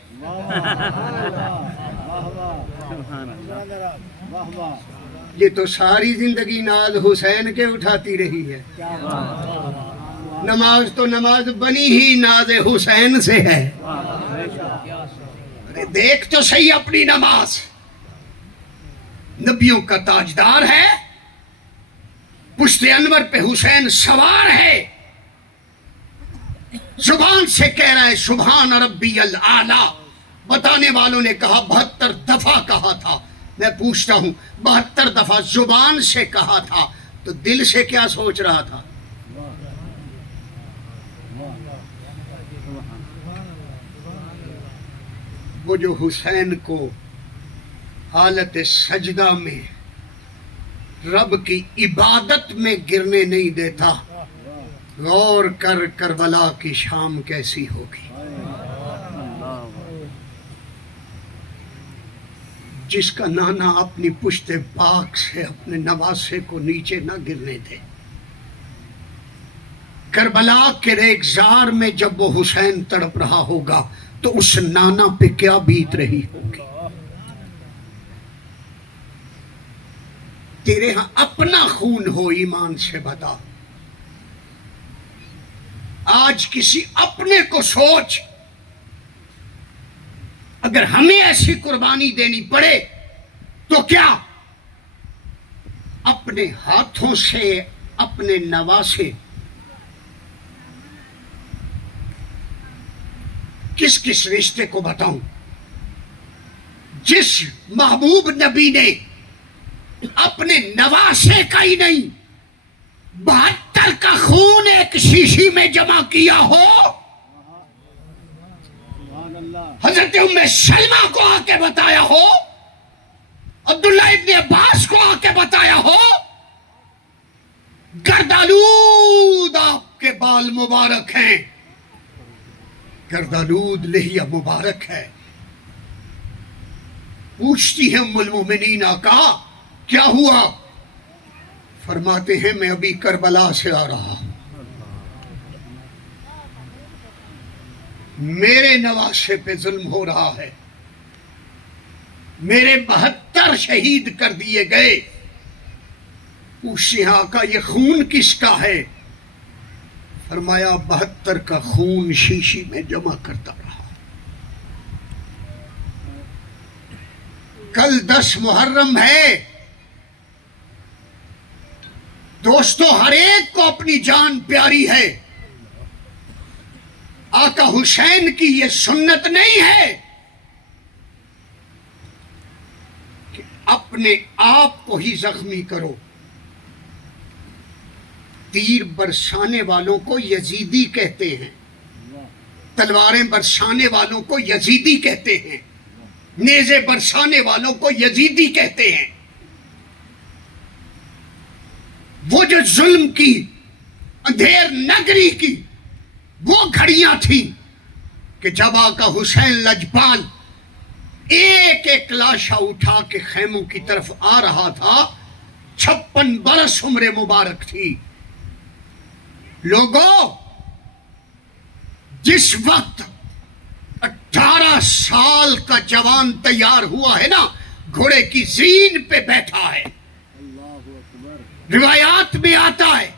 واہ واہ، یہ تو ساری زندگی ناز حسین کے اٹھاتی رہی ہے۔ نماز تو نماز بنی ہی ناز حسین سے ہے۔ دیکھ تو صحیح اپنی نماز، نبیوں کا تاجدار ہے، پشت انور پہ حسین سوار ہے، زبان سے کہہ رہا ہے سبحان ربی الاعلیٰ۔ بتانے والوں نے کہا 72 دفعہ کہا تھا۔ میں پوچھتا ہوں 72 دفعہ زبان سے کہا تھا تو دل سے کیا سوچ رہا تھا؟ وہ جو حسین کو حالت سجدہ میں رب کی عبادت میں گرنے نہیں دیتا، غور کر کربلا کی شام کیسی ہوگی۔ جس کا نانا اپنی پشت پاک سے اپنے نواسے کو نیچے نہ گرنے دے، کربلا کے ریگزار میں جب وہ حسین تڑپ رہا ہوگا تو اس نانا پہ کیا بیت رہی ہوگی۔ تیرے ہاں اپنا خون ہو، ایمان سے بتا، آج کسی اپنے کو سوچ، اگر ہمیں ایسی قربانی دینی پڑے تو کیا اپنے ہاتھوں سے اپنے نواسے کس کس رشتے کو بتاؤں؟ جس محبوب نبی نے اپنے نواسے کا ہی نہیں 72 کا خون ایک شیشی میں جمع کیا ہو، سبحان اللہ، حضرت ام سلمہ کو آ کے بتایا ہو، عبداللہ ابن عباس کو آ کے بتایا ہو، گردالود آپ کے بال مبارک ہیں، گردالود لحیہ مبارک ہے۔ پوچھتی ہے ام المومنین آقا کیا ہوا؟ فرماتے ہیں میں ابھی کربلا سے آ رہا ہوں، میرے نواسے پہ ظلم ہو رہا ہے، میرے 72 شہید کر دیے گئے۔ پوچھتے ہیں آقا یہ خون کس کا ہے؟ فرمایا 72 کا خون شیشی میں جمع کرتا رہا۔ کل 10 محرم ہے دوستو، ہر ایک کو اپنی جان پیاری ہے۔ آقا حسین کی یہ سنت نہیں ہے کہ اپنے آپ کو ہی زخمی کرو۔ تیر برسانے والوں کو یزیدی کہتے ہیں، تلواریں برسانے والوں کو یزیدی کہتے ہیں، نیزے برسانے والوں کو یزیدی کہتے ہیں۔ وہ جو ظلم کی اندھیر نگری کی وہ گھڑیاں تھیں کہ جب آقا حسین لجپال ایک ایک لاشا اٹھا کے خیموں کی طرف آ رہا تھا، 56 برس عمر مبارک تھی۔ لوگوں، جس وقت 18 سال کا جوان تیار ہوا ہے نا، گھوڑے کی زین پہ بیٹھا ہے، روایات میں آتا ہے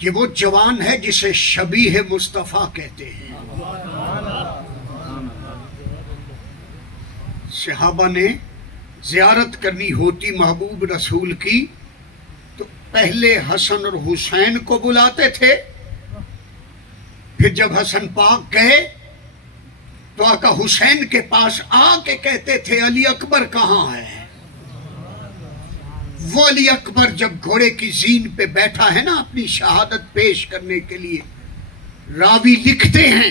یہ وہ جوان ہے جسے شبیہ مصطفیٰ کہتے ہیں۔ صحابہ نے زیارت کرنی ہوتی محبوب رسول کی تو پہلے حسن اور حسین کو بلاتے تھے، پھر جب حسن پاک گئے تو آقا حسین کے پاس آ کے کہتے تھے علی اکبر کہاں ہے؟ وہ علی اکبر جب گھوڑے کی زین پہ بیٹھا ہے نا اپنی شہادت پیش کرنے کے لیے، راوی لکھتے ہیں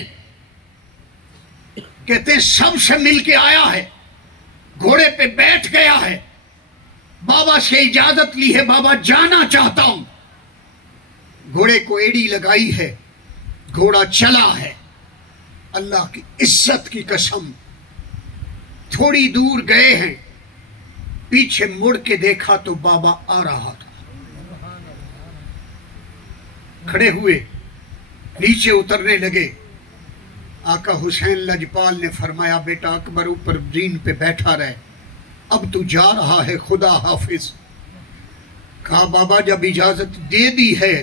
کہتے ہیں سب سے مل کے آیا ہے، گھوڑے پہ بیٹھ گیا ہے، بابا سے اجازت لی ہے، بابا جانا چاہتا ہوں۔ گھوڑے کو ایڑی لگائی ہے، گھوڑا چلا ہے۔ اللہ کی عزت کی قسم تھوڑی دور گئے ہیں، پیچھے مڑ کے دیکھا تو بابا آ رہا تھا۔ کھڑے ہوئے نیچے اترنے لگے۔ آقا حسین لجپال نے فرمایا بیٹا اکبر اوپر زین پہ بیٹھا رہے، اب تو جا رہا ہے، خدا حافظ۔ کہا بابا جب اجازت دے دی ہے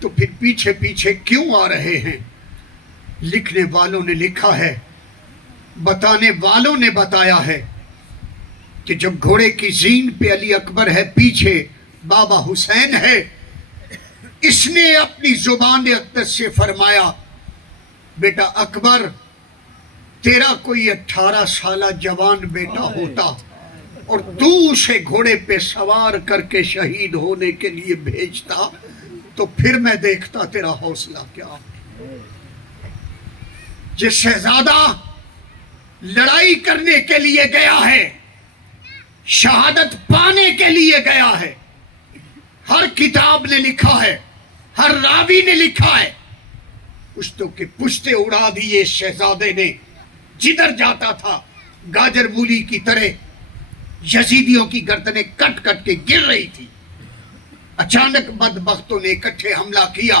تو پھر پیچھے پیچھے کیوں آ رہے ہیں؟ لکھنے والوں نے لکھا ہے، بتانے والوں نے بتایا ہے کہ جب گھوڑے کی زین پہ علی اکبر ہے، پیچھے بابا حسین ہے، اس نے اپنی زبان اقدس سے فرمایا بیٹا اکبر تیرا کوئی 18 سالہ جوان بیٹا ہوتا اور تو اسے گھوڑے پہ سوار کر کے شہید ہونے کے لیے بھیجتا تو پھر میں دیکھتا تیرا حوصلہ کیا۔ جس شہزادہ لڑائی کرنے کے لیے گیا ہے، شہادت پانے کے لیے گیا ہے، ہر کتاب نے لکھا ہے، ہر راوی نے لکھا ہے، پشتوں کے پشتے اڑا دیے شہزادے نے، جدھر جاتا تھا گاجر مولی کی طرح یزیدیوں کی گردنیں کٹ کٹ کے گر رہی تھی۔ اچانک بدبختوں نے اکٹھے حملہ کیا،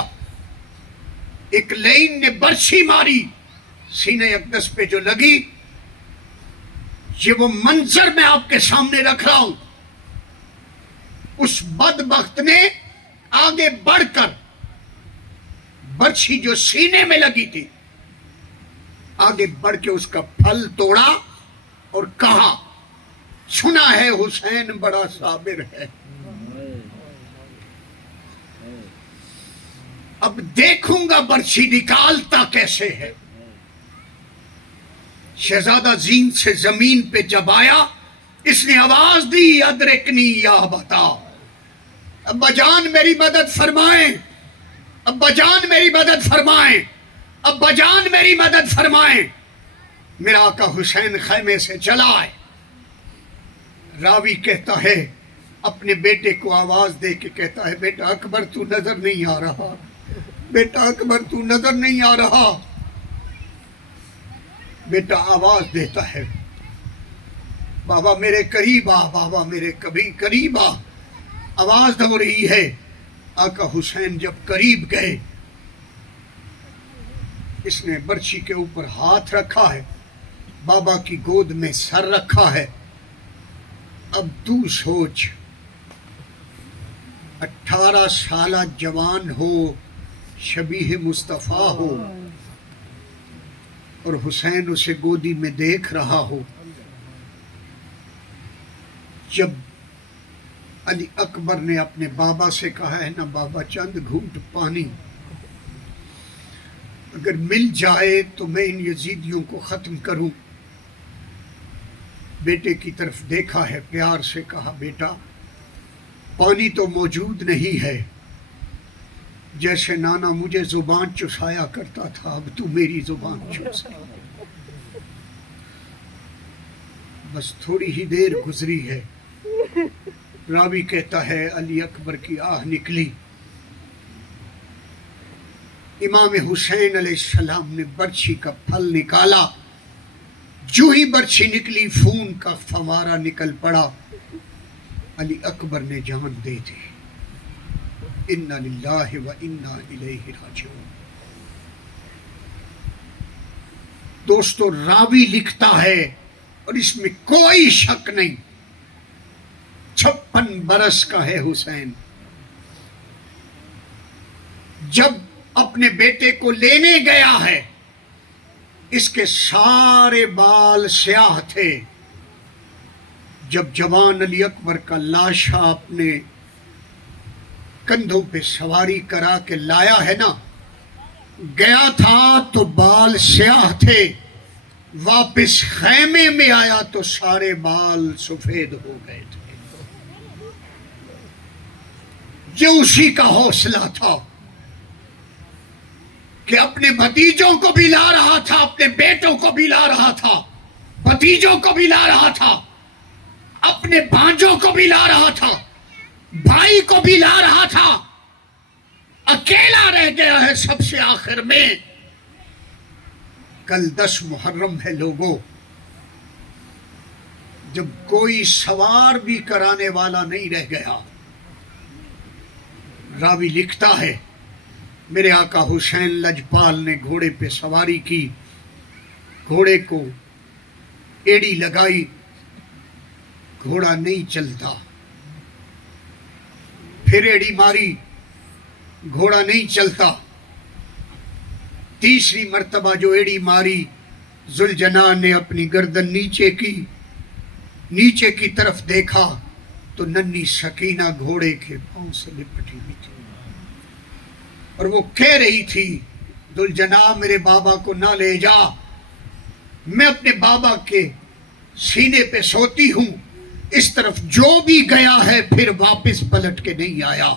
ایک لین نے برچھی ماری، سینے اقدس پہ جو لگی، یہ وہ منظر میں آپ کے سامنے رکھ رہا ہوں۔ اس بدبخت نے آگے بڑھ کر برچھی جو سینے میں لگی تھی آگے بڑھ کے اس کا پھل توڑا اور کہا سنا ہے حسین بڑا صابر ہے، اب دیکھوں گا برچھی نکالتا کیسے ہے۔ شہزادہ زین سے زمین پہ جب آیا اس نے آواز دی ادرکنی یا بتا، ابا جان میری مدد فرمائیں، ابا جان میری مدد فرمائیں۔ ابا جان میری مدد فرمائیں۔ میرا آقا حسین خیمے سے چلا آئے۔ راوی کہتا ہے اپنے بیٹے کو آواز دے کے کہتا ہے بیٹا اکبر تو نظر نہیں آ رہا، بیٹا اکبر تو نظر نہیں آ رہا۔ بیٹا آواز دیتا ہے بابا میرے قریب آ، بابا میرے کبھی قریب آ، آواز ہو رہی ہے۔ آقا حسین جب قریب گئے، اس نے برچی کے اوپر ہاتھ رکھا ہے، بابا کی گود میں سر رکھا ہے۔ اب تو سوچ 18 سالہ جوان ہو، شبیہ مصطفیٰ ہو، اور حسین اسے گودی میں دیکھ رہا ہو۔ جب علی اکبر نے اپنے بابا سے کہا ہے نا بابا چند گھونٹ پانی اگر مل جائے تو میں ان یزیدیوں کو ختم کروں، بیٹے کی طرف دیکھا ہے، پیار سے کہا بیٹا پانی تو موجود نہیں ہے، جیسے نانا مجھے زبان چسایا کرتا تھا اب تو میری زبان چسا۔ بس تھوڑی ہی دیر گزری ہے، راوی کہتا ہے علی اکبر کی آہ نکلی۔ امام حسین علیہ السلام نے برچھی کا پھل نکالا، جو ہی برچھی نکلی خون کا فوارہ نکل پڑا، علی اکبر نے جان دے دی۔ انا للہ و انا الیہ راجعون۔ دوستو راوی لکھتا ہے اور اس میں کوئی شک نہیں، 56 برس کا ہے حسین۔ جب اپنے بیٹے کو لینے گیا ہے، اس کے سارے بال سیاہ تھے۔ جب جوان علی اکبر کا لاشا اپنے کندھوں پہ سواری کرا کے لایا ہے نا، گیا تھا تو بال سیاہ تھے، واپس خیمے میں آیا تو سارے بال سفید ہو گئے تھے۔ یہ اسی کا حوصلہ تھا کہ اپنے بھتیجوں کو بھی لا رہا تھا، اپنے بیٹوں کو بھی لا رہا تھا، بھتیجوں کو بھی لا رہا تھا، اپنے بھانجوں کو بھی لا رہا تھا، بھائی کو بھی لا رہا تھا، اکیلا رہ گیا ہے سب سے آخر میں۔ کل 10 محرم ہے لوگوں، جب کوئی سوار بھی کرانے والا نہیں رہ گیا، راوی لکھتا ہے میرے آقا حسین لجپال نے گھوڑے پہ سواری کی، گھوڑے کو ایڑی لگائی، گھوڑا نہیں چلتا، پھر ایڑی ماری، گھوڑا نہیں چلتا، تیسری مرتبہ جو ایڑی ماری، ذوالجناح نے اپنی گردن نیچے کی طرف دیکھا تو ننھی سکینہ گھوڑے کے پاؤں سے لپٹی ہوئی تھی، اور وہ کہہ رہی تھی ذوالجناح میرے بابا کو نہ لے جا، میں اپنے بابا کے سینے پہ سوتی ہوں، اس طرف جو بھی گیا ہے پھر واپس پلٹ کے نہیں آیا،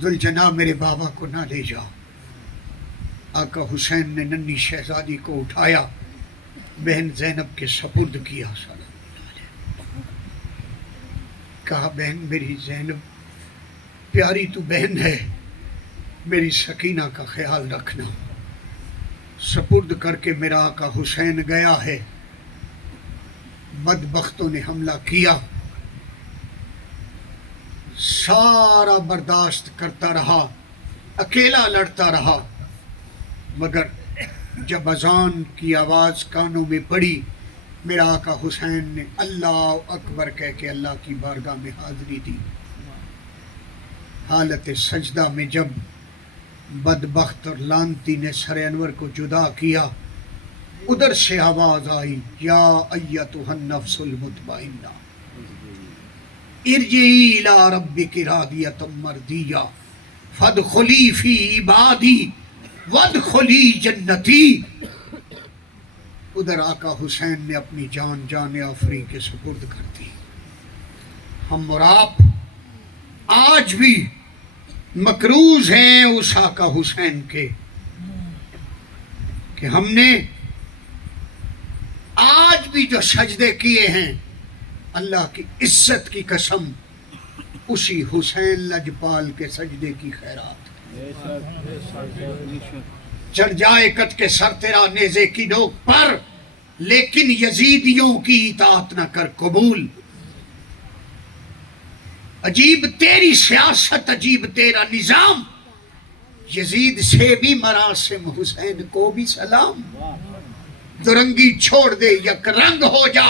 ذوالجناح میرے بابا کو نہ لے جا۔ آقا حسین نے ننھی شہزادی کو اٹھایا، بہن زینب کے سپرد کیا، کہا بہن میری زینب پیاری تو بہن ہے، میری سکینہ کا خیال رکھنا۔ سپرد کر کے میرا آقا حسین گیا ہے، بدبختوں نے حملہ کیا، سارا برداشت کرتا رہا، اکیلا لڑتا رہا، مگر جب اذان کی آواز کانوں میں پڑی، میرا آقا حسین نے اللہ اکبر کہہ کے اللہ کی بارگاہ میں حاضری دی۔ حالت سجدہ میں جب بدبخت اور لانتی نے سر انور کو جدا کیا، ادھر سے آواز آئی یا ایتھا النفس المطمئنہ ارجعی الی ربک راضیۃ مرضیہ فادخلی فی عبادی وادخلی جنتی۔ ادھر آقا حسین نے اپنی جان آفریں کے سپرد کر دی۔ ہم اور آپ آج بھی مکروز ہیں اس آقا حسین کے کہ ہم نے آج بھی جو سجدے کیے ہیں اللہ کی عزت کی قسم اسی حسین لجپال کے سجدے کی خیرات چڑھ جائے کٹ کے سر تیرا نیزے کی نوک پر لیکن یزیدیوں کی اطاعت نہ کر قبول عجیب تیری سیاست عجیب تیرا نظام یزید سے بھی مراسم حسین کو بھی سلام درنگی چھوڑ دے یک رنگ ہو جا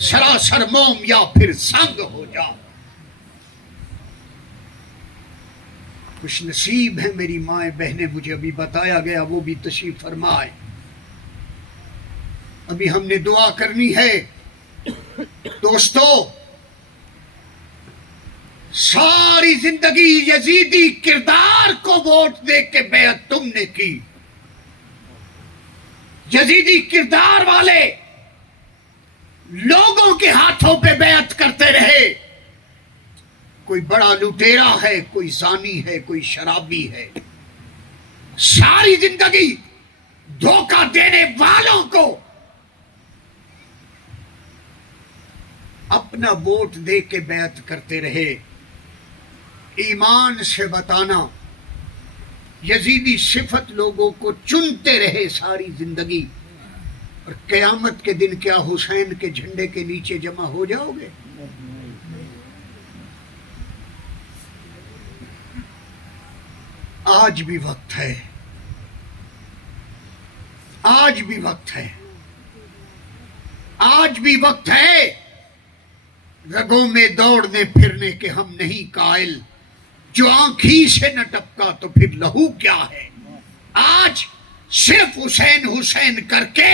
سراسر موم یا پھر سنگ ہو جا خوش نصیب ہے میری مائیں بہنیں مجھے ابھی بتایا گیا وہ بھی تشریف فرمائے ابھی ہم نے دعا کرنی ہے دوستو ساری زندگی یزیدی کردار کو ووٹ دے کے بیعت تم نے کی یزیدی کردار والے لوگوں کے ہاتھوں پہ بیعت کرتے رہے کوئی بڑا لٹیرا ہے کوئی زانی ہے کوئی شرابی ہے ساری زندگی دھوکہ دینے والوں کو اپنا ووٹ دے کے بیعت کرتے رہے ایمان سے بتانا یزیدی صفت لوگوں کو چنتے رہے ساری زندگی اور قیامت کے دن کیا حسین کے جھنڈے کے نیچے جمع ہو جاؤ گے آج بھی وقت ہے آج بھی وقت ہے آج بھی وقت ہے رگوں میں دوڑنے پھرنے کے ہم نہیں قائل جو آنکھ ہی سے نہ ٹپکا تو پھر لہو کیا ہے آج صرف حسین حسین کر کے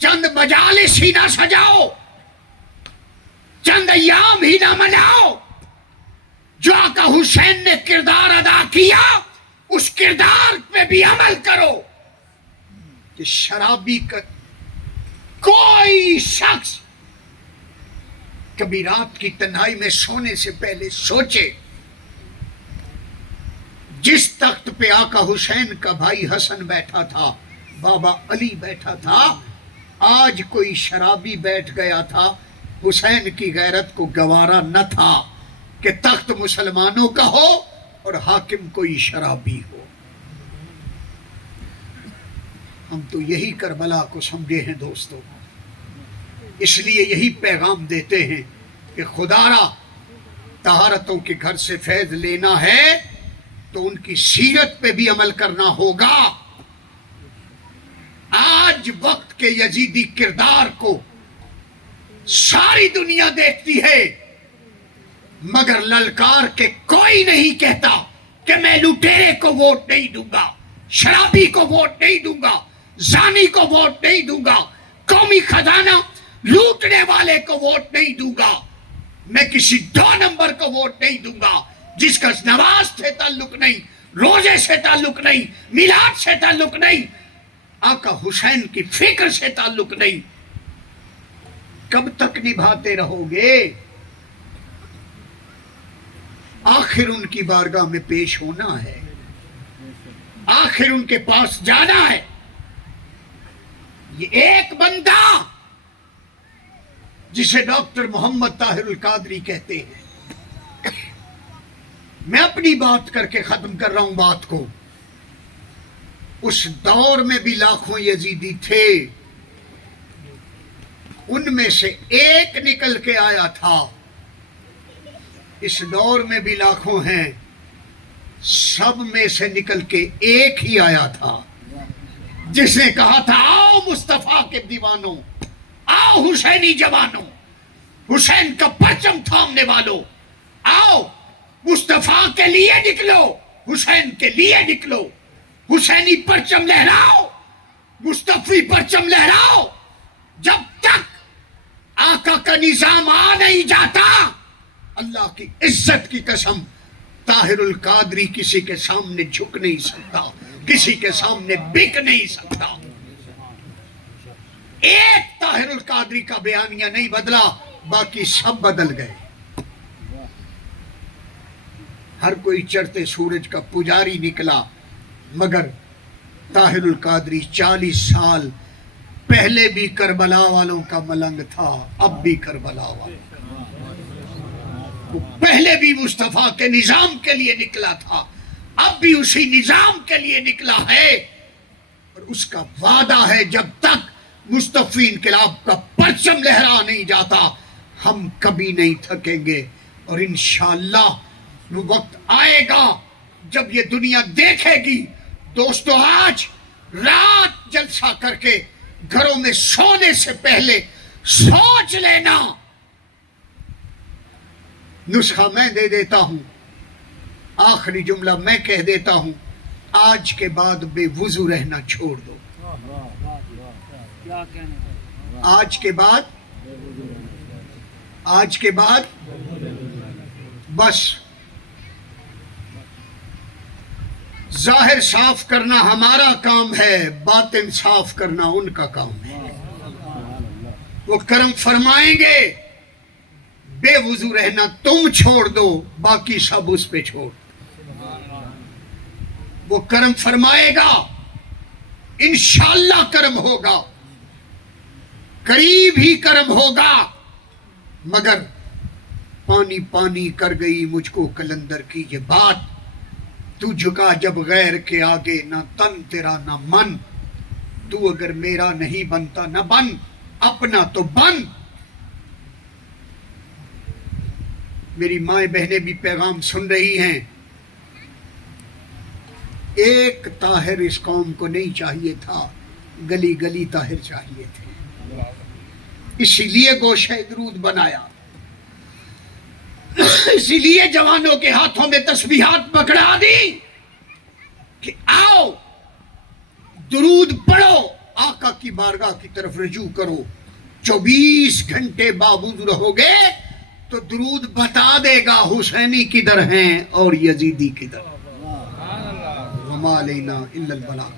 چند مجالس ہی نہ سجاؤ چند ایام ہی نہ مناؤ جو آقا حسین نے کردار ادا کیا اس کردار پہ بھی عمل کرو کہ شرابی کا کوئی شخص کبھی رات کی تنہائی میں سونے سے پہلے سوچے جس تخت پہ آقا حسین کا بھائی حسن بیٹھا تھا بابا علی بیٹھا تھا آج کوئی شرابی بیٹھ گیا تھا حسین کی غیرت کو گوارا نہ تھا کہ تخت مسلمانوں کا ہو اور حاکم کوئی شرابی ہو ہم تو یہی کربلا کو سمجھے ہیں دوستوں اس لیے یہی پیغام دیتے ہیں کہ خدا را طہارتوں کے گھر سے فیض لینا ہے تو ان کی سیرت پہ بھی عمل کرنا ہوگا آج وقت کے یزیدی کردار کو ساری دنیا دیکھتی ہے مگر للکار کے کوئی نہیں کہتا کہ میں لٹیرے کو ووٹ نہیں دوں گا شرابی کو ووٹ نہیں دوں گا زانی کو ووٹ نہیں دوں گا قومی خزانہ لوٹنے والے کو ووٹ نہیں دوں گا میں کسی 2 نمبر کو ووٹ نہیں دوں گا جس کا نماز سے تعلق نہیں روزے سے تعلق نہیں میلاد سے تعلق نہیں آقا حسین کی فکر سے تعلق نہیں کب تک نبھاتے رہو گے آخر ان کی بارگاہ میں پیش ہونا ہے آخر ان کے پاس جانا ہے یہ ایک بندہ جسے ڈاکٹر محمد طاہر القادری کہتے ہیں میں اپنی بات کر کے ختم کر رہا ہوں بات کو اس دور میں بھی لاکھوں یزیدی تھے ان میں سے ایک نکل کے آیا تھا اس دور میں بھی لاکھوں ہیں سب میں سے نکل کے ایک ہی آیا تھا جس نے کہا تھا آؤ مصطفیٰ کے دیوانوں آؤ حسینی جوانوں حسین کا پرچم تھامنے والوں آؤ مصطفیٰ کے لیے نکلو حسین کے لیے نکلو حسینی پرچم لہراؤ مصطفی پرچم لہراؤ جب تک آقا کا نظام آ نہیں جاتا اللہ کی عزت کی قسم طاہر القادری کسی کے سامنے جھک نہیں سکتا کسی کے سامنے بک نہیں سکتا ایک طاہر القادری کا بیانیہ نہیں بدلا باقی سب بدل گئے ہر کوئی چڑھتے سورج کا پجاری نکلا مگر طاہر القادری 40 سال پہلے بھی کربلا والوں کا ملنگ تھا، اب بھی کربلا والوں کا، وہ پہلے بھی مصطفیٰ کے نظام کے لیے نکلا تھا، اب بھی اسی نظام کے لیے نکلا ہے، اور اس کا وعدہ ہے جب تک مصطفی انقلاب کا پرچم لہرا نہیں جاتا ہم کبھی نہیں تھکیں گے، اور انشاءاللہ وہ وقت آئے گا جب یہ دنیا دیکھے گی۔ دوستو آج رات جلسہ کر کے گھروں میں سونے سے پہلے سوچ لینا، نسخہ میں دے دیتا ہوں، آخری جملہ میں کہہ دیتا ہوں، آج کے بعد بے وضو رہنا چھوڑ دو، کیا کہنے ہیں؟ آج کے بعد بس ظاہر صاف کرنا ہمارا کام ہے، باطن صاف کرنا ان کا کام ہے، وہ کرم فرمائیں گے، بے وضو رہنا تم چھوڑ دو، باقی سب اس پہ چھوڑ دو، وہ کرم فرمائے گا، انشاءاللہ کرم ہوگا، قریب ہی کرم ہوگا، مگر پانی پانی کر گئی مجھ کو کلندر کی یہ بات، تو جھکا جب غیر کے آگے، نہ تن تیرا نہ من، تو اگر میرا نہیں بنتا نہ بن، اپنا تو بن۔ میری مائیں بہنیں بھی پیغام سن رہی ہیں، ایک طاہر اس قوم کو نہیں چاہیے تھا، گلی گلی طاہر چاہیے تھے، اسی لیے گوشہ درود بنایا، اسی لیے جوانوں کے ہاتھوں میں تسبیحات پکڑا دی کہ آؤ درود پڑھو، آقا کی بارگاہ کی طرف رجوع کرو، 24 گھنٹے بابود رہو گے تو درود بتا دے گا حسینی کدھر ہیں اور یزیدی کدھر، وما علینا الا البلاغ۔